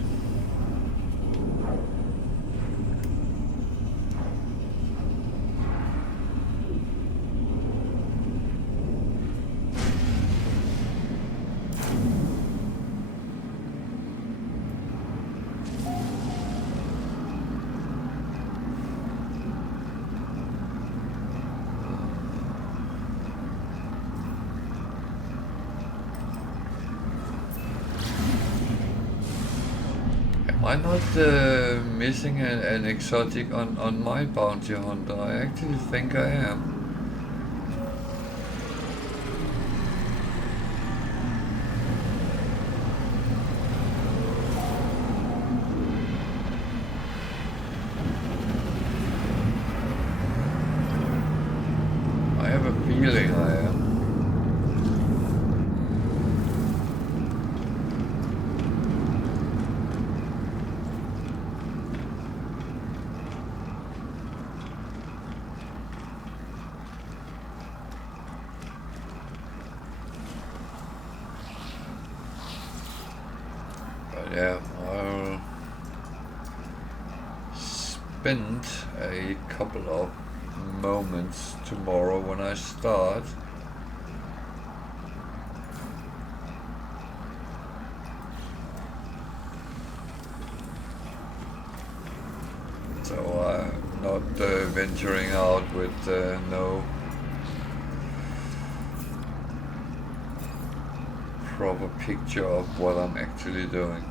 Am I not missing an exotic on my bounty hunter? I actually think I am. I have a feeling I am. Yeah, I'll spend a couple of moments tomorrow when I start so I'm not venturing out with no proper picture of what I'm actually doing.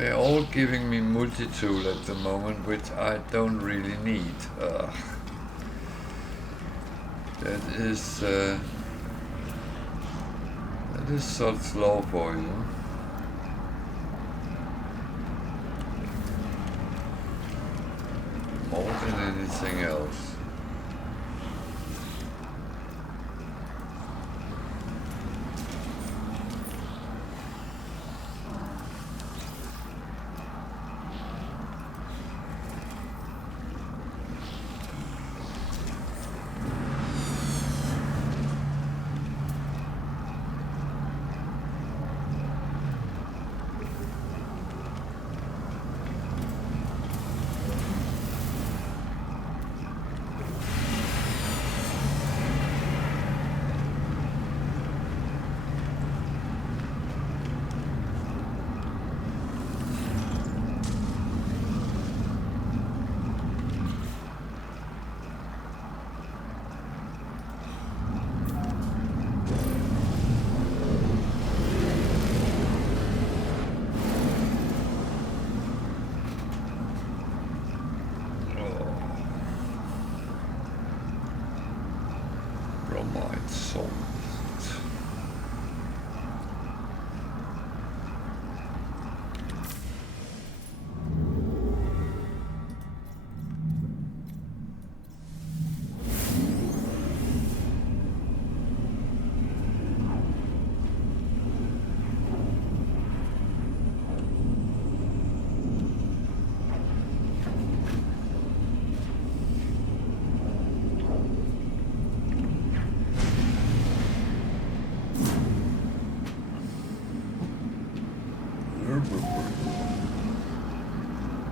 They're all giving me multi-tool at the moment, which I don't really need. That is such slow for you. More than anything else.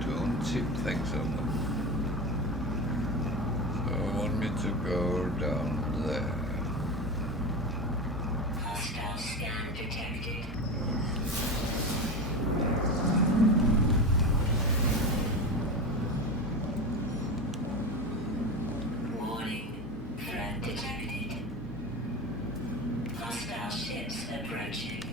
Don't tip things over. So I want me to go down there. Hostile scan detected. Warning. Threat detected. Hostile ships approaching.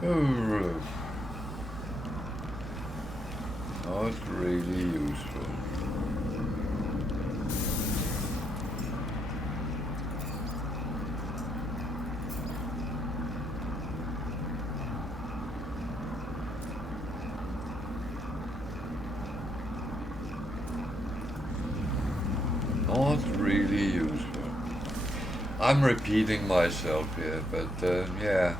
Oh, not really useful. Not really useful. I'm repeating myself here, but yeah.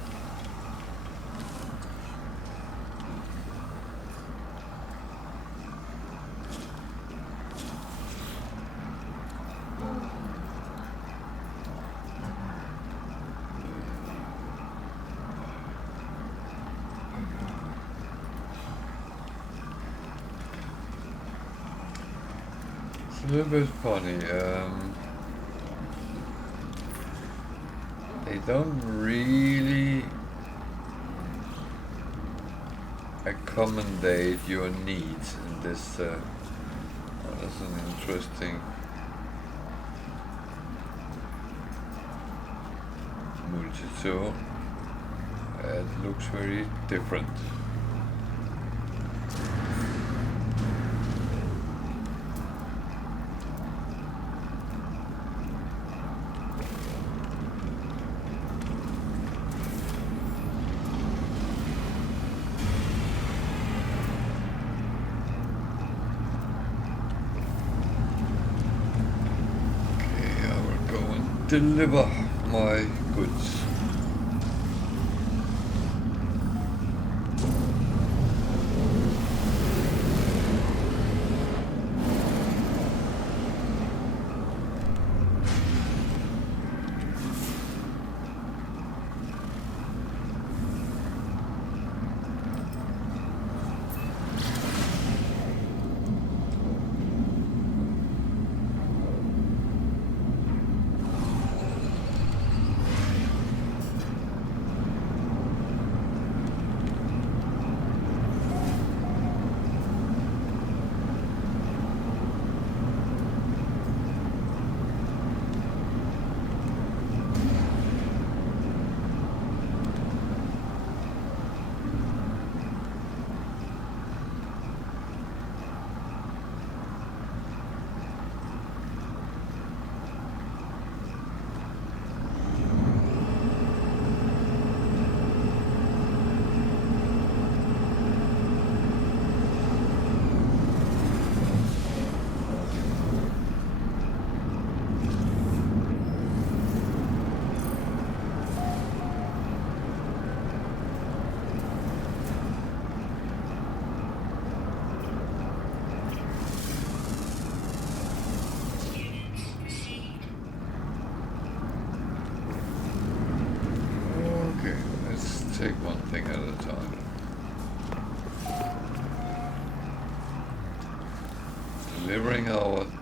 It's a little bit funny. They don't really accommodate your needs in this. Oh, that's an interesting multi-tool. It looks very different. Deliver my goods.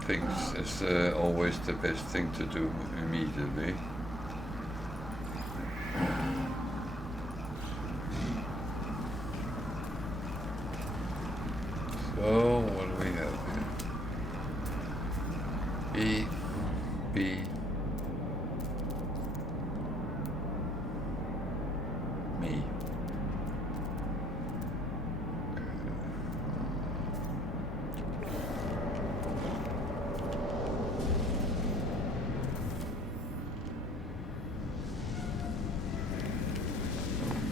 things is always the best thing to do immediately. So what do we have here? B, me.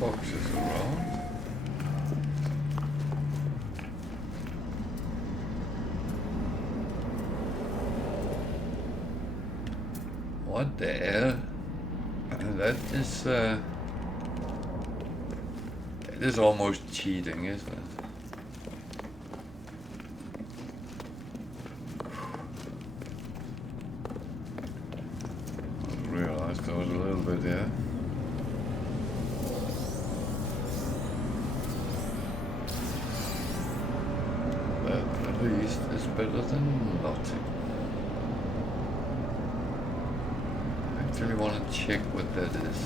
Boxes around. What the hell? That is almost cheating, isn't it? I realized there was a little bit there. That at least is better than nothing. I actually want to check what that is.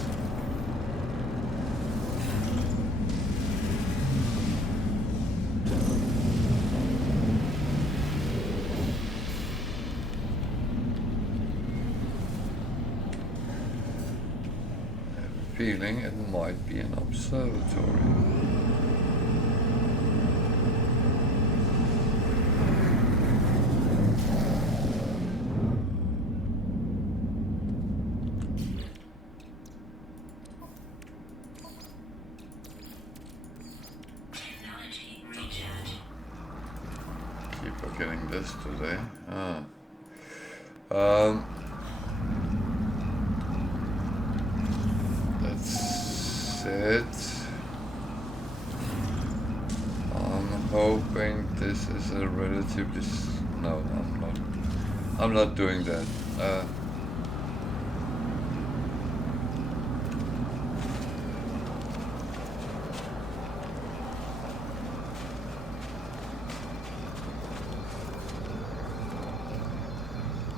I have a feeling it might be an observatory. Technology recharge. Keep forgetting this today. That's it. I'm hoping this is a relatively no, I'm not. I'm not doing that.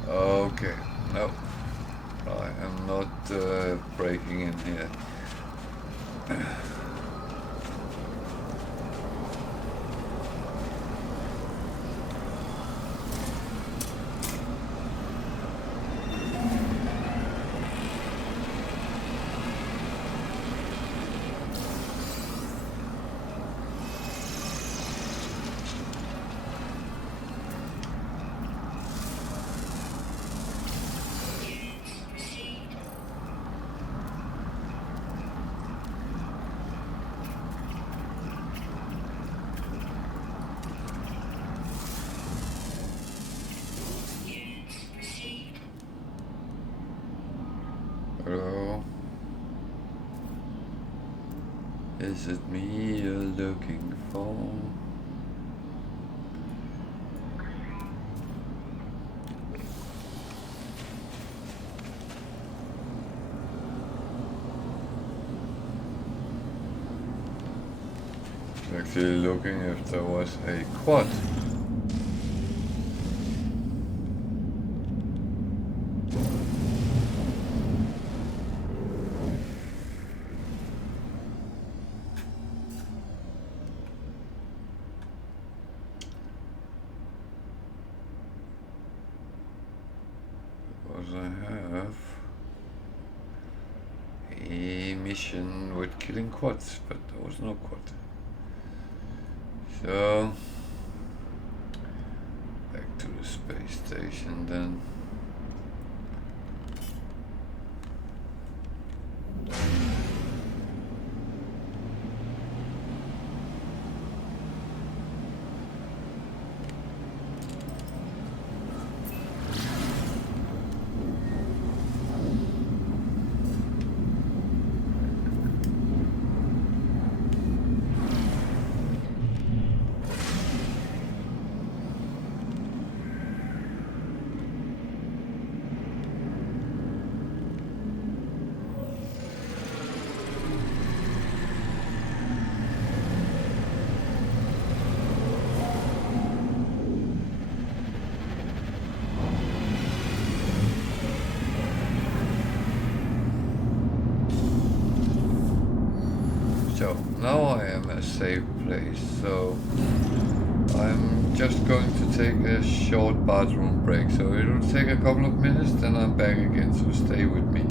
Okay, no, I am not breaking in here. Hello? Is it me you're looking for? Actually looking if there was a quad. Because I have a mission with killing quads, but there was no quad. So back to the space station then. now I am a safe place, so I'm just going to take a short bathroom break. So it will take a couple of minutes, then I'm back again, so stay with me.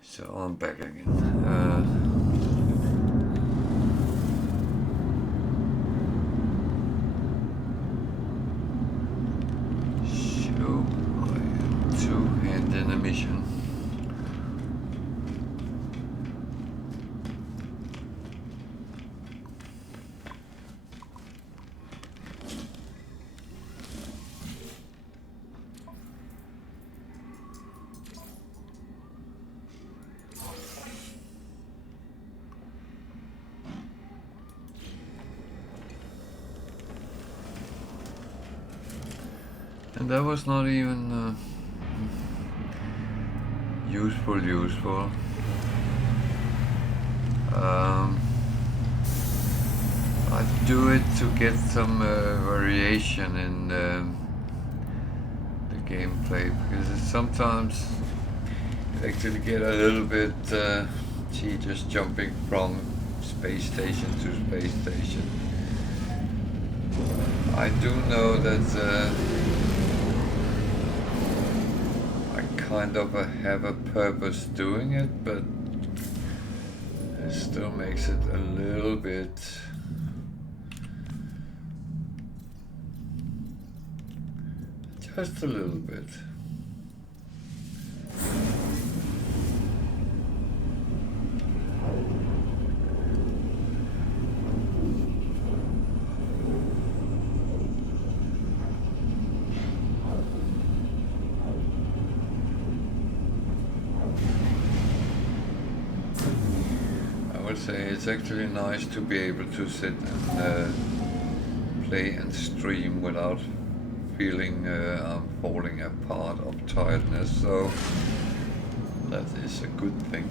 So I'm back again. So I am to hand in a mission. And that was not even useful. I do it to get some variation in the gameplay, because it's sometimes you actually get a little bit tedious jumping from space station to space station. I do know that I kind of have a purpose doing it, but it still makes it a little bit just a little bit. It's actually nice to be able to sit and play and stream without feeling I'm falling apart of tiredness, so that is a good thing.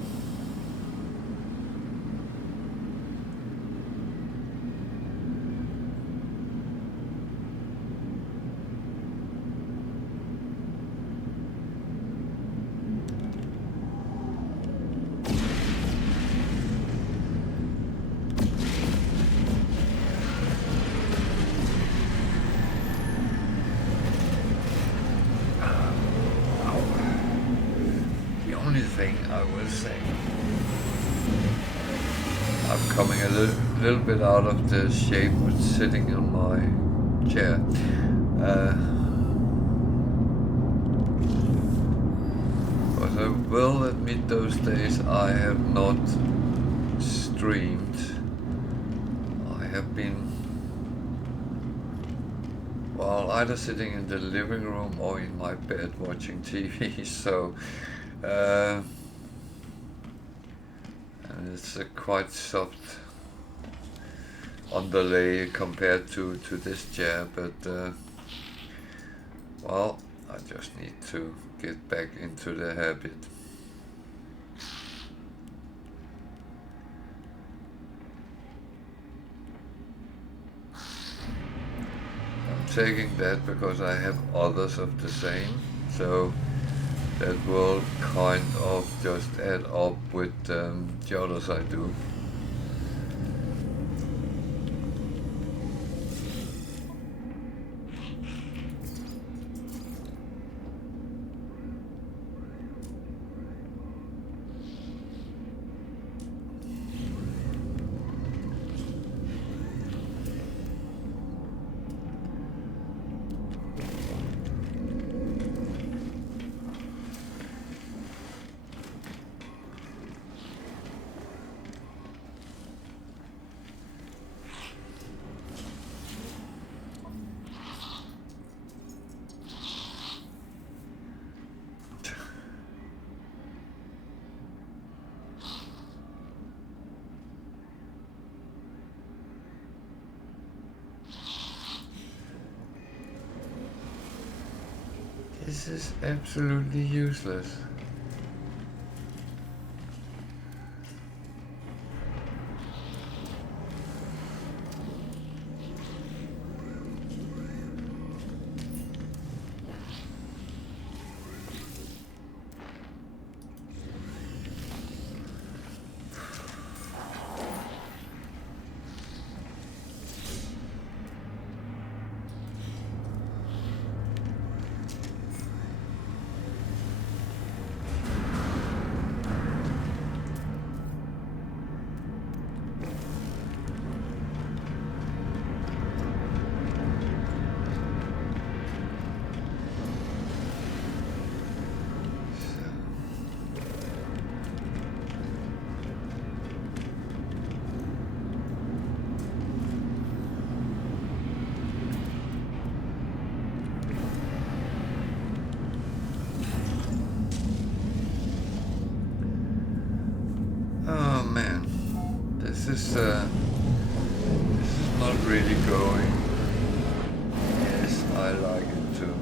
Bit out of the shape with sitting on my chair. But I will admit those days I have not streamed. I have been, well, either sitting in the living room or in my bed watching TV, so Uh, and it's a quite soft underlay compared to this chair, but well, I just need to get back into the habit. I'm taking that because I have others of the same, so that will kind of just add up with the others I do. This is absolutely useless. Oh man, this is not really going. Yes, I like it too.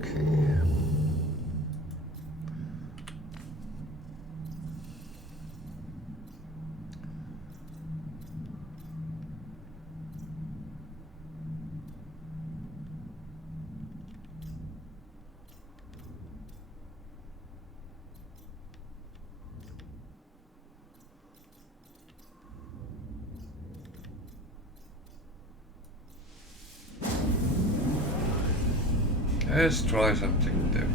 Okay. Let's try something different.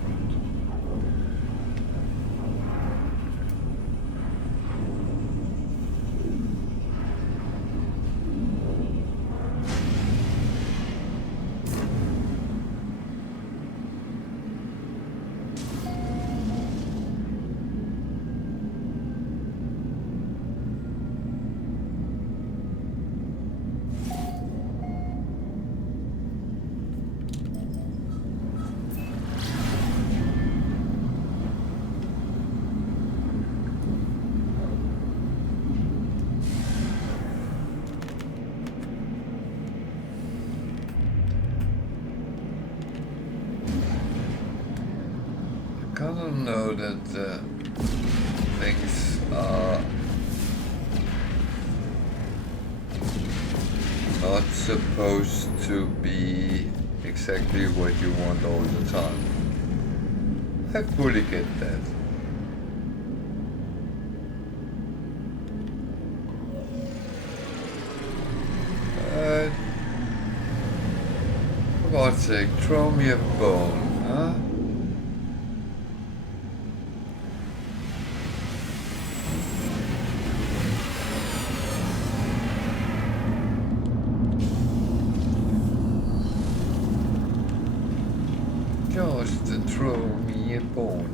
I kind of know that things are not supposed to be exactly what you want all the time. I fully get that. sake, throw me a bone, huh? Just throw me a bone.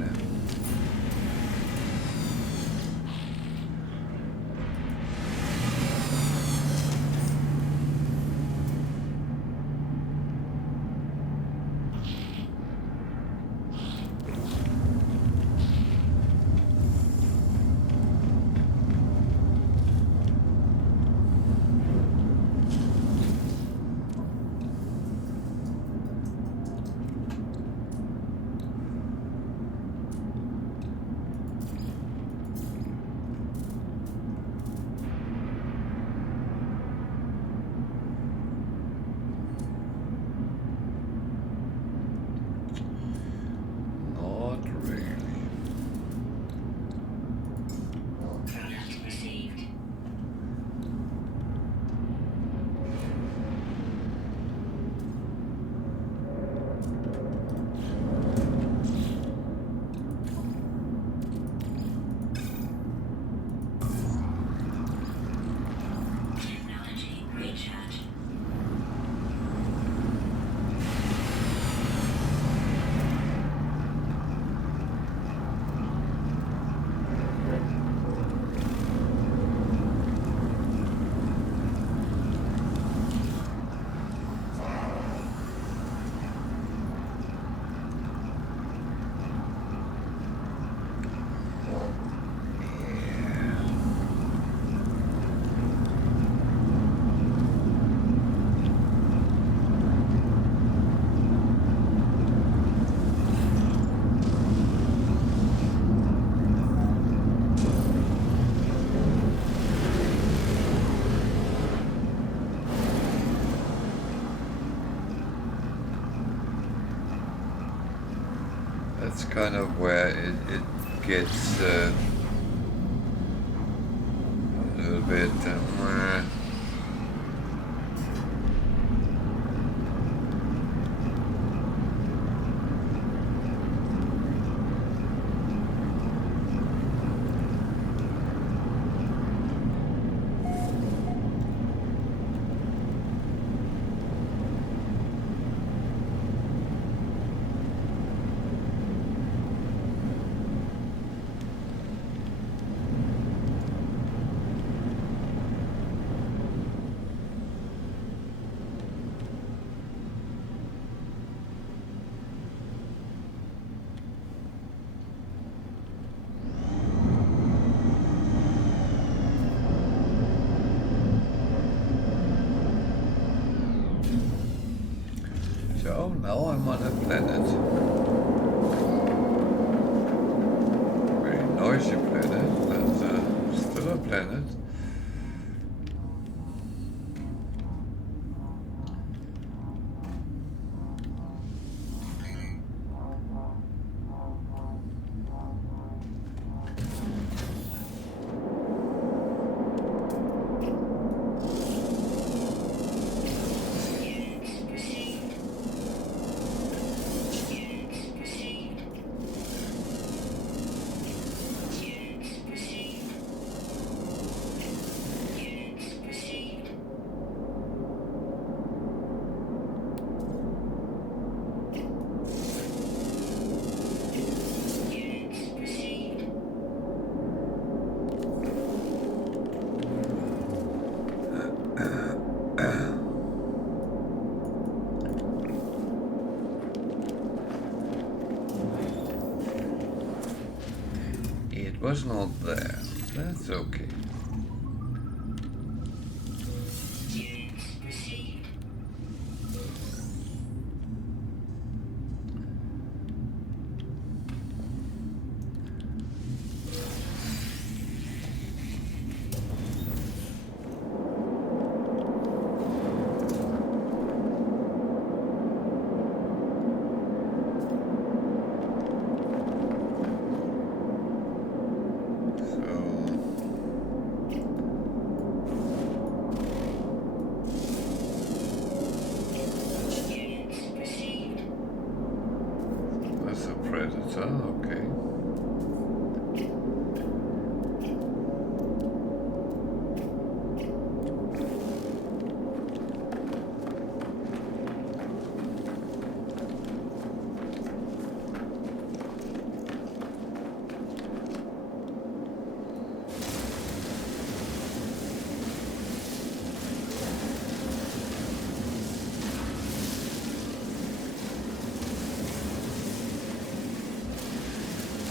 Not really. Product received. Technology recharge. That's kind of where it gets a little bit. So now I'm on a planet. Very noisy planet, but still a planet. It was not there. That's okay. So so, okay.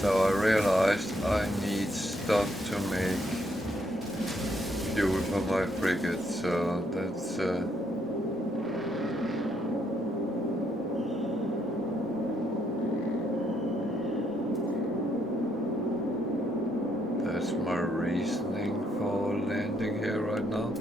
So I realized I need stuff to make fuel for my frigate, so that's my reasoning for landing here right now.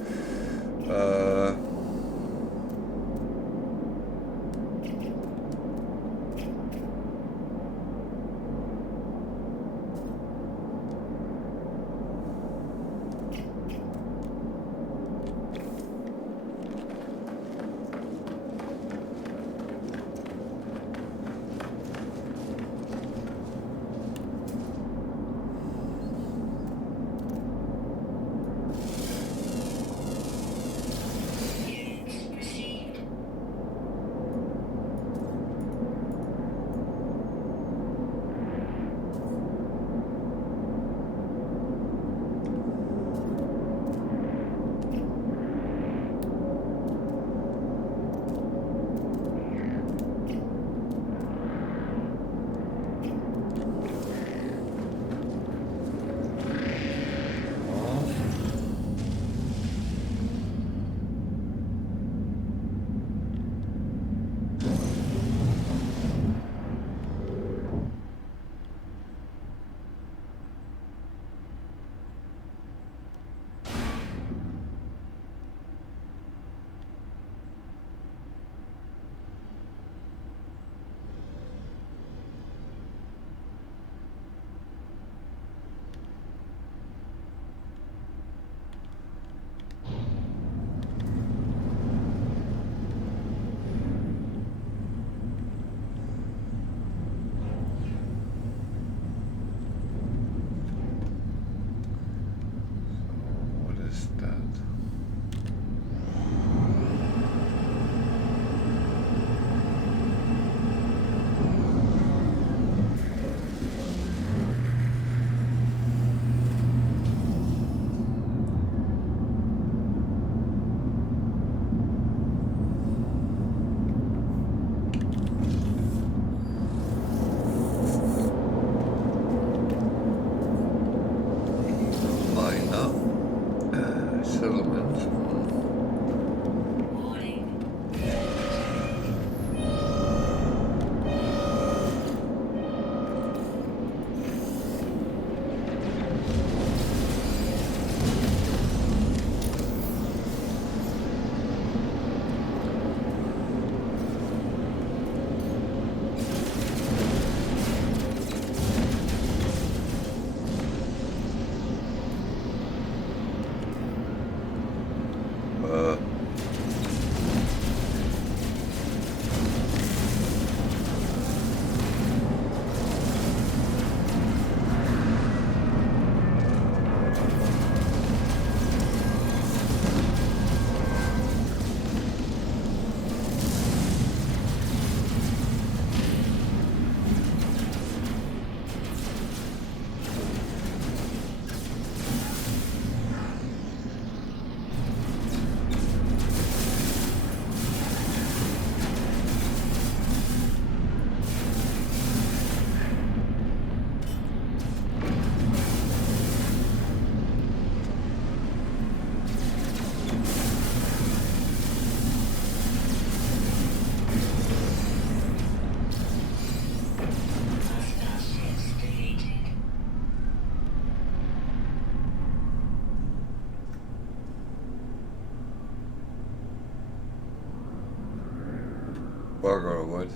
Bugger, why did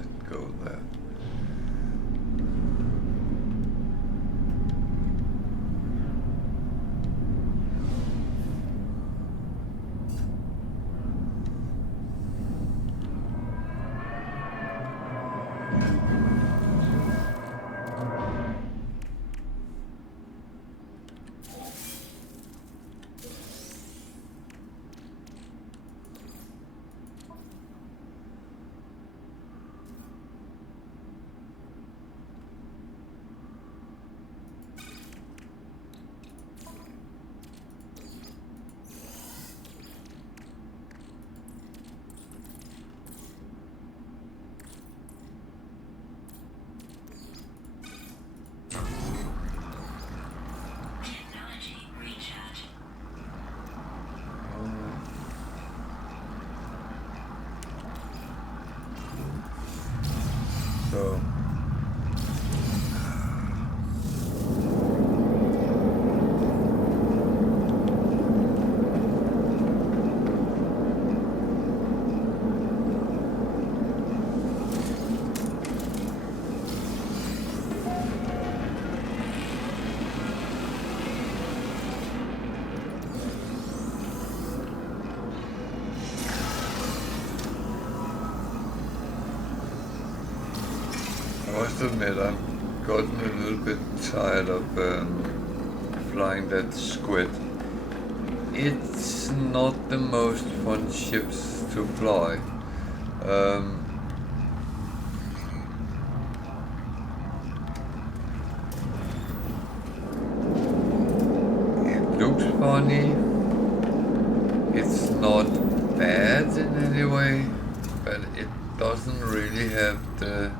it go there? admit I'm gotten a little bit tired of flying that squid. It's not the most fun ships to fly. It looks funny. It's not bad in any way, but it doesn't really have the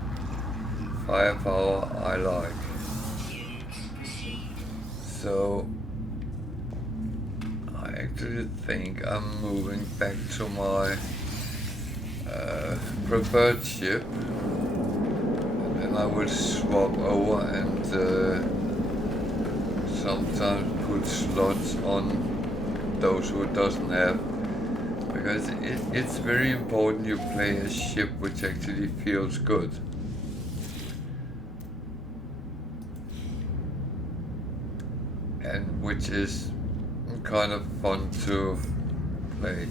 firepower I like. So I actually think I'm moving back to my preferred ship, and then I will swap over and sometimes put slots on those who doesn't have, because it's very important you play a ship which actually feels good. And which is kind of fun to play.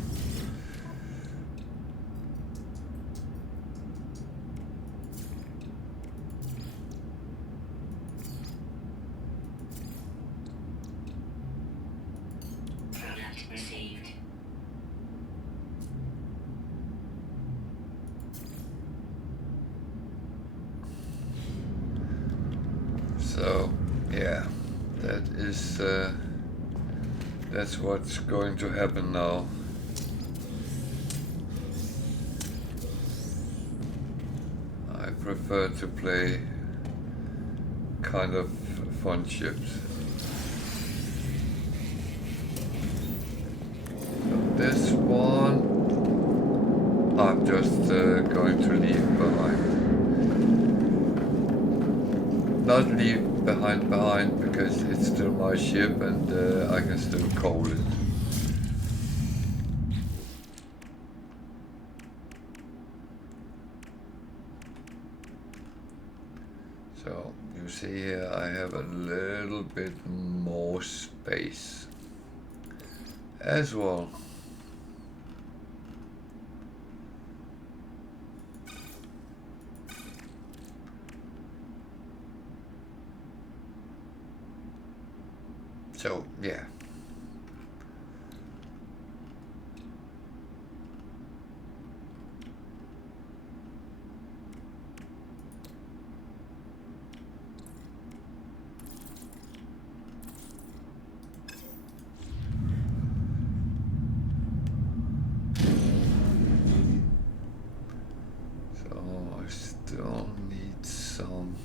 Product received. So yeah, that is that's what's going to happen now. I prefer to play kind of fun ships. This one I'm just going to leave behind. Not leave behind because it's still my ship and I can still call it. So you see here I have a little bit more space as well. So yeah. So I still need some.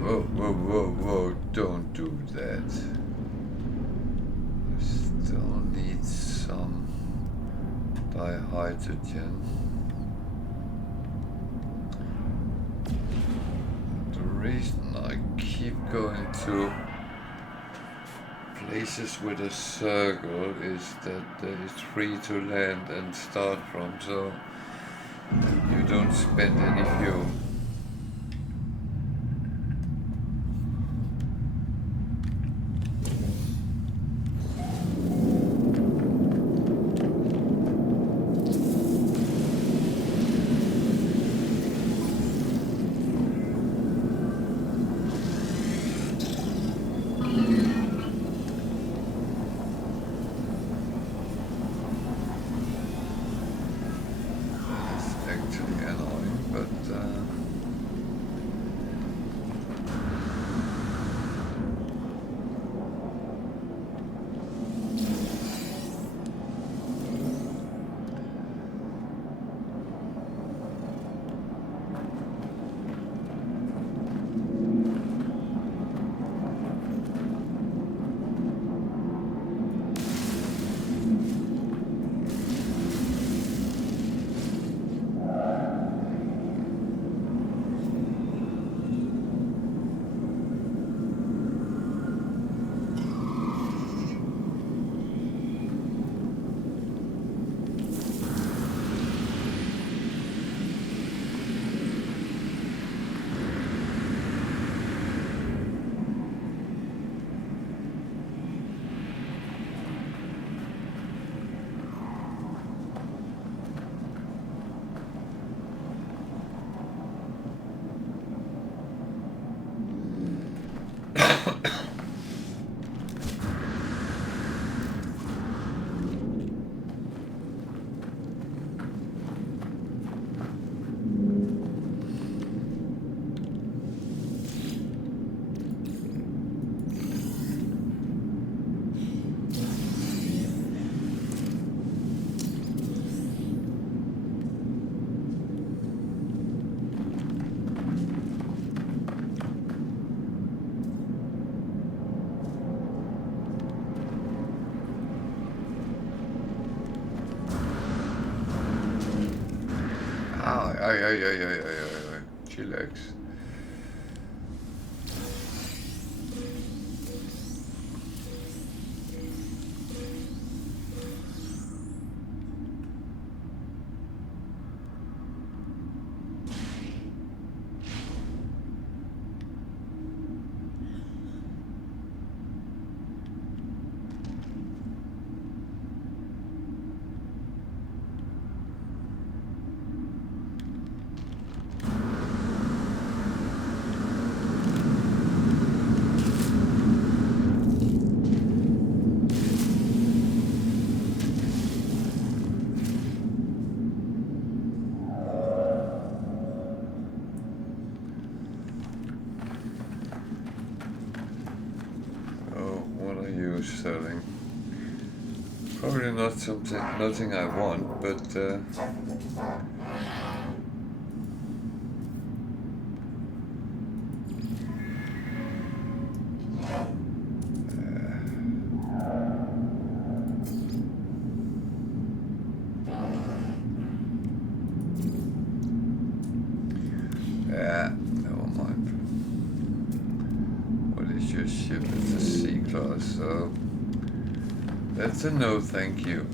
Whoa, whoa, whoa, whoa, don't do that. I still need some dihydrogen. The reason I keep going to places with a circle is that it's free to land and start from, so you don't spend any fuel. Actually annoying, but Ay. Chillax. Selling. Probably not nothing I want, but yeah, never mind. What is your ship? It's a C-class, so that's a no, thank you.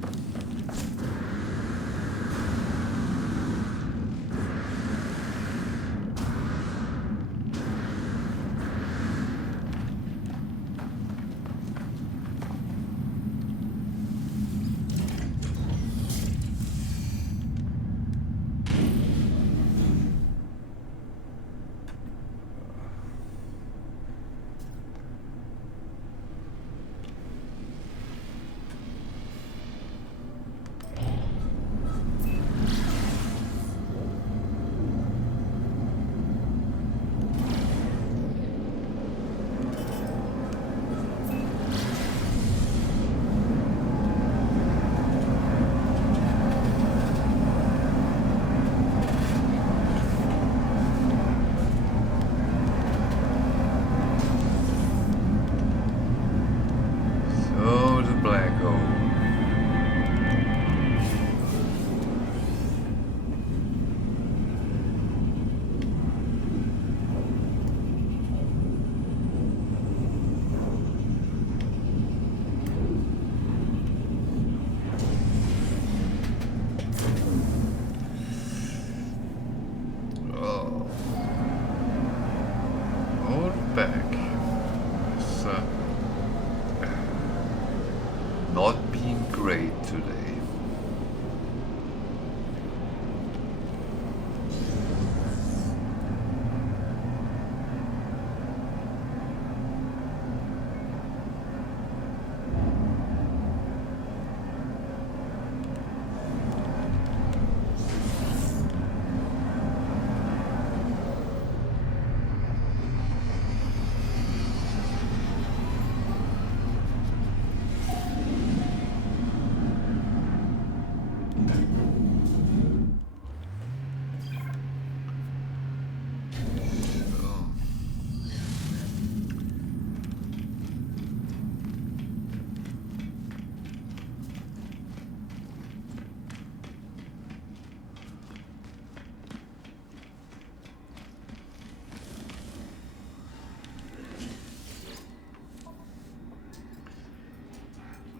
Not being great today.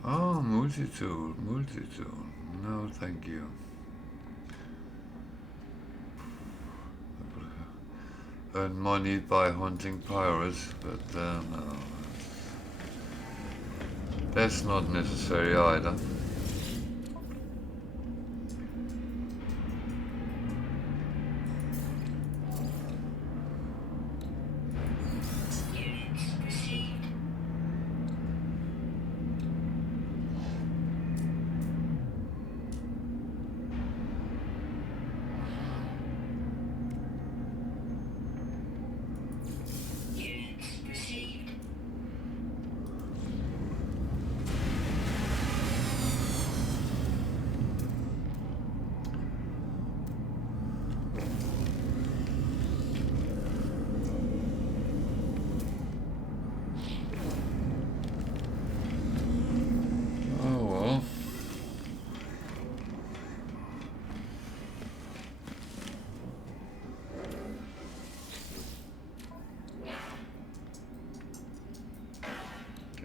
Oh, multi-tool. No, thank you. Earn money by hunting pirates, but no. That's not necessary either.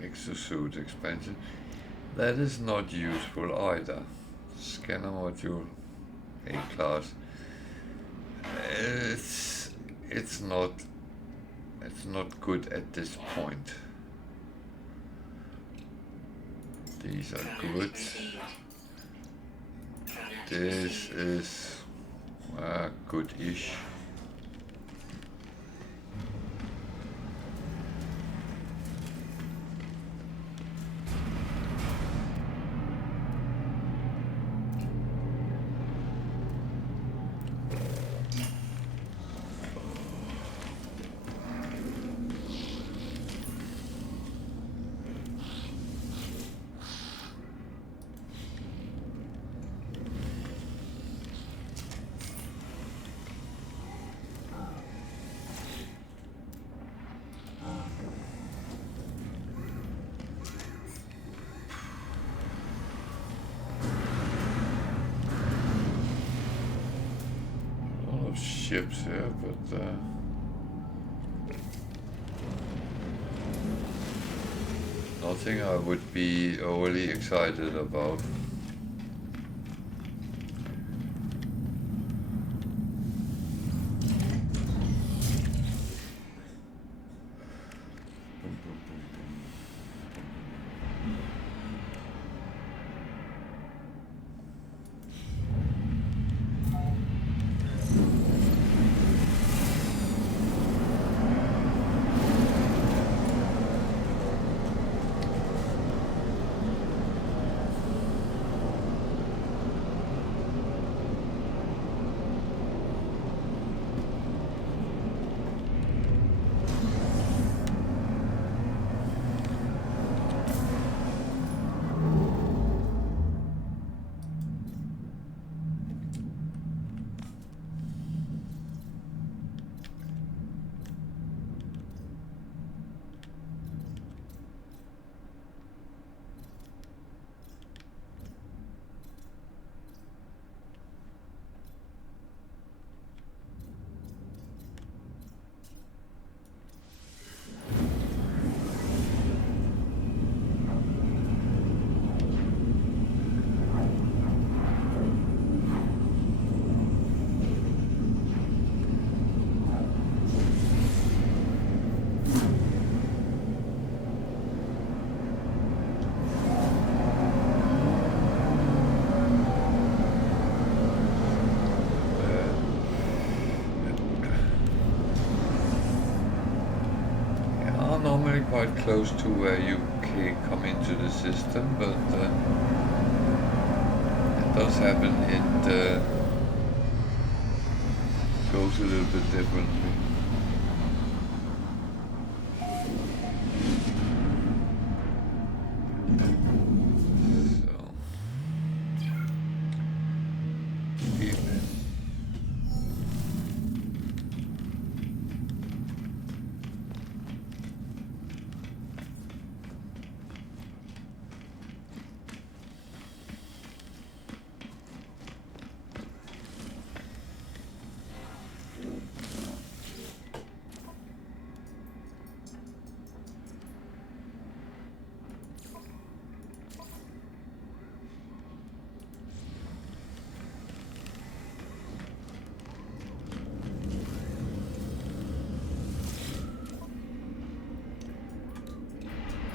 exosuit expansion. That is not useful either. Scanner module A class. It's not good at this point. These are good. This is good-ish. Ships here, but nothing I would be overly excited about. Normally quite close to where you can come into the system, but it does happen. It goes a little bit differently.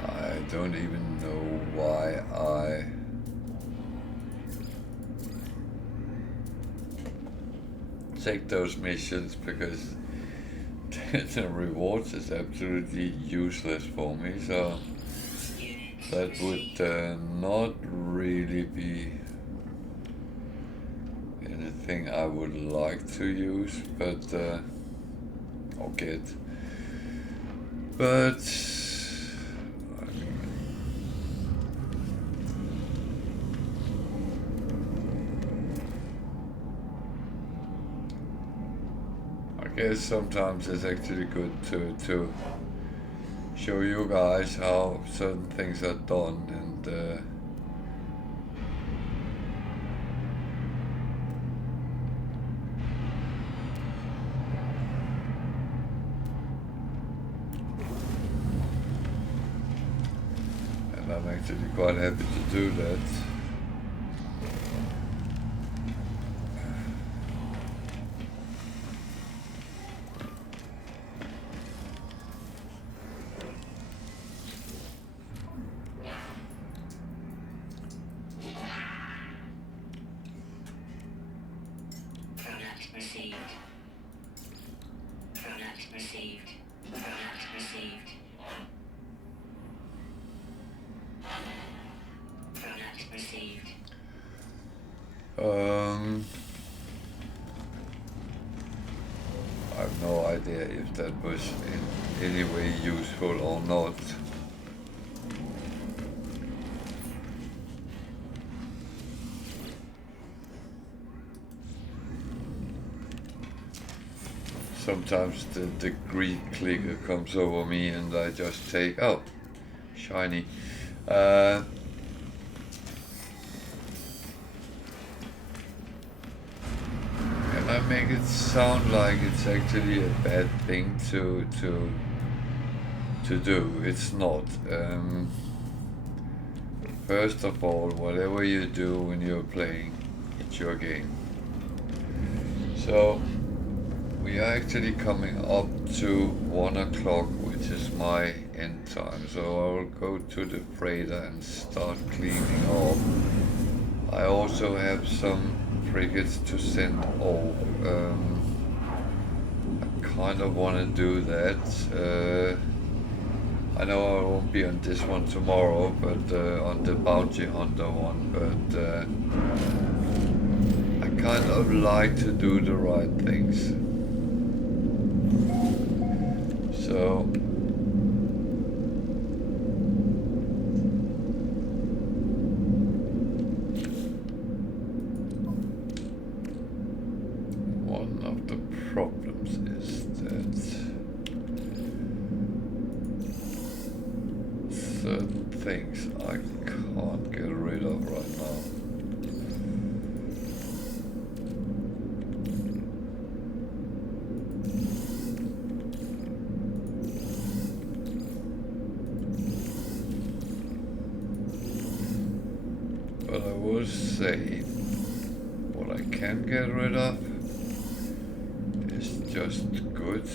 I don't even know why I take those missions, because the rewards is absolutely useless for me, so that would not really be anything I would like to use, but or get. But I guess sometimes it's actually good to show you guys how certain things are done, and I'm actually quite happy to do that. Product received. Product received. Product received. Product received. I have no idea if that was in any way useful or not. Sometimes the greed clicker comes over me and I just take, oh, shiny. And I make it sound like it's actually a bad thing to do. It's not. First of all, whatever you do when you're playing, it's your game. So we are actually coming up to 1 o'clock, which is my end time. So I will go to the freighter and start cleaning off. I also have some frigates to send off. I kind of want to do that. I know I won't be on this one tomorrow, but on the bounty hunter one, but I kind of like to do the right things. So one of the problems is that certain things I can't get rid of right now. But I will say what I can get rid of is just good.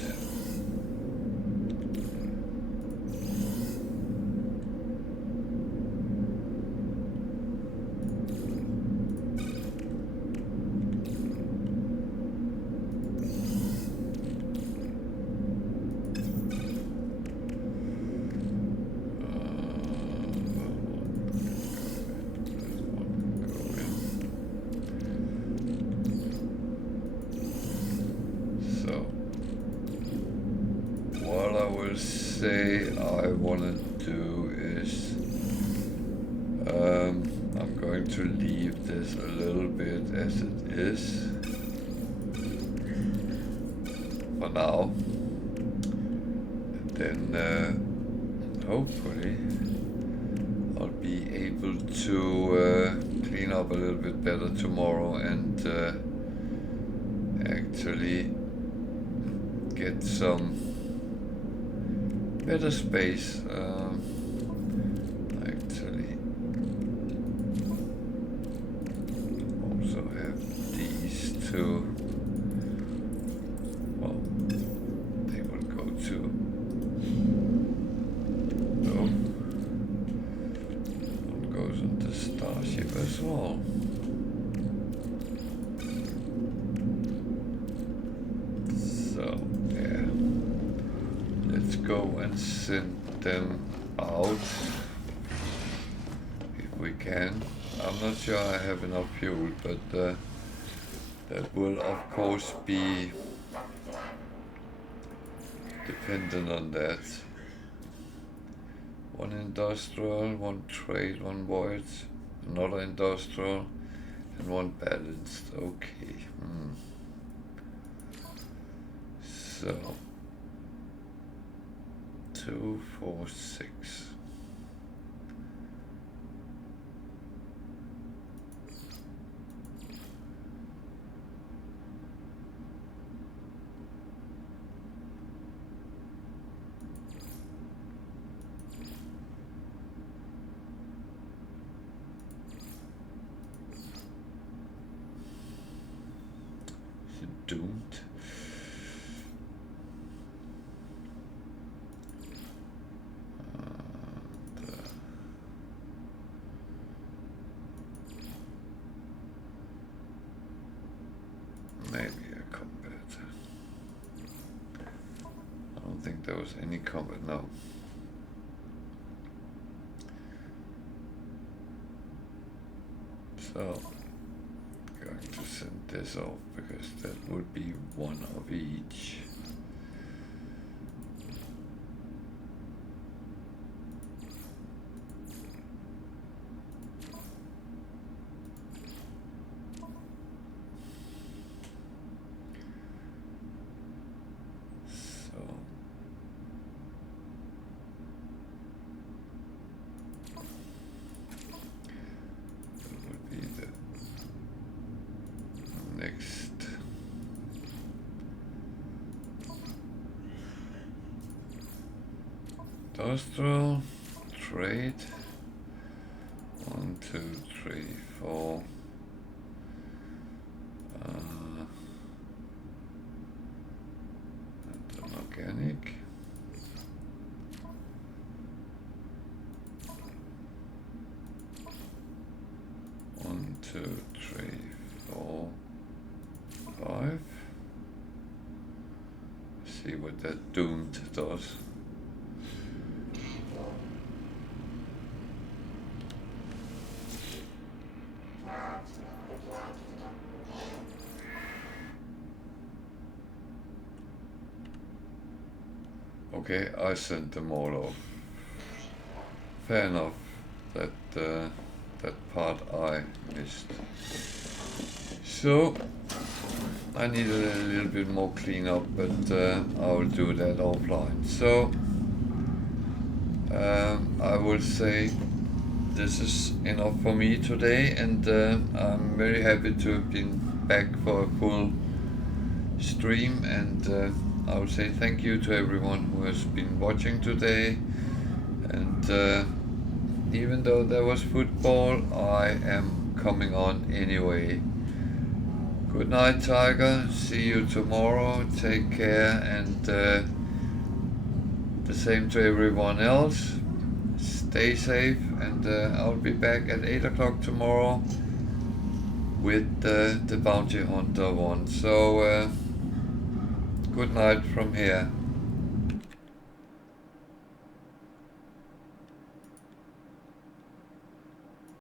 Say I want to do is I'm going to leave this a little bit as it is for now, and then hopefully I'll be able to clean up a little bit better tomorrow and actually get some better space. Actually, also have these two. Well, they will go to. Oh, one goes on the starship as well. So yeah. Let's go and send them out if we can. I'm not sure I have enough fuel, but that will of course be dependent on that. One industrial, one trade, one void, another industrial, and one balanced. Okay. So 2, 4, 6. doomed. Maybe a combat. I don't think there was any combat, no. So, going to send this off because that would be one of each. Industrial, trade, 1, 2, 3, 4. And an organic. One, 2, 3, 4, 5. See what that doomed does. Okay, I sent them all off. Fair enough. That part I missed. So I needed a little bit more cleanup, but I will do that offline. So I will say this is enough for me today, and I'm very happy to have been back for a full stream, and I would say thank you to everyone who has been watching today. And even though there was football, I am coming on anyway. Good night, Tiger. See you tomorrow. Take care, and the same to everyone else. Stay safe, and I'll be back at 8 o'clock tomorrow with the Bounty Hunter one. So good night from here.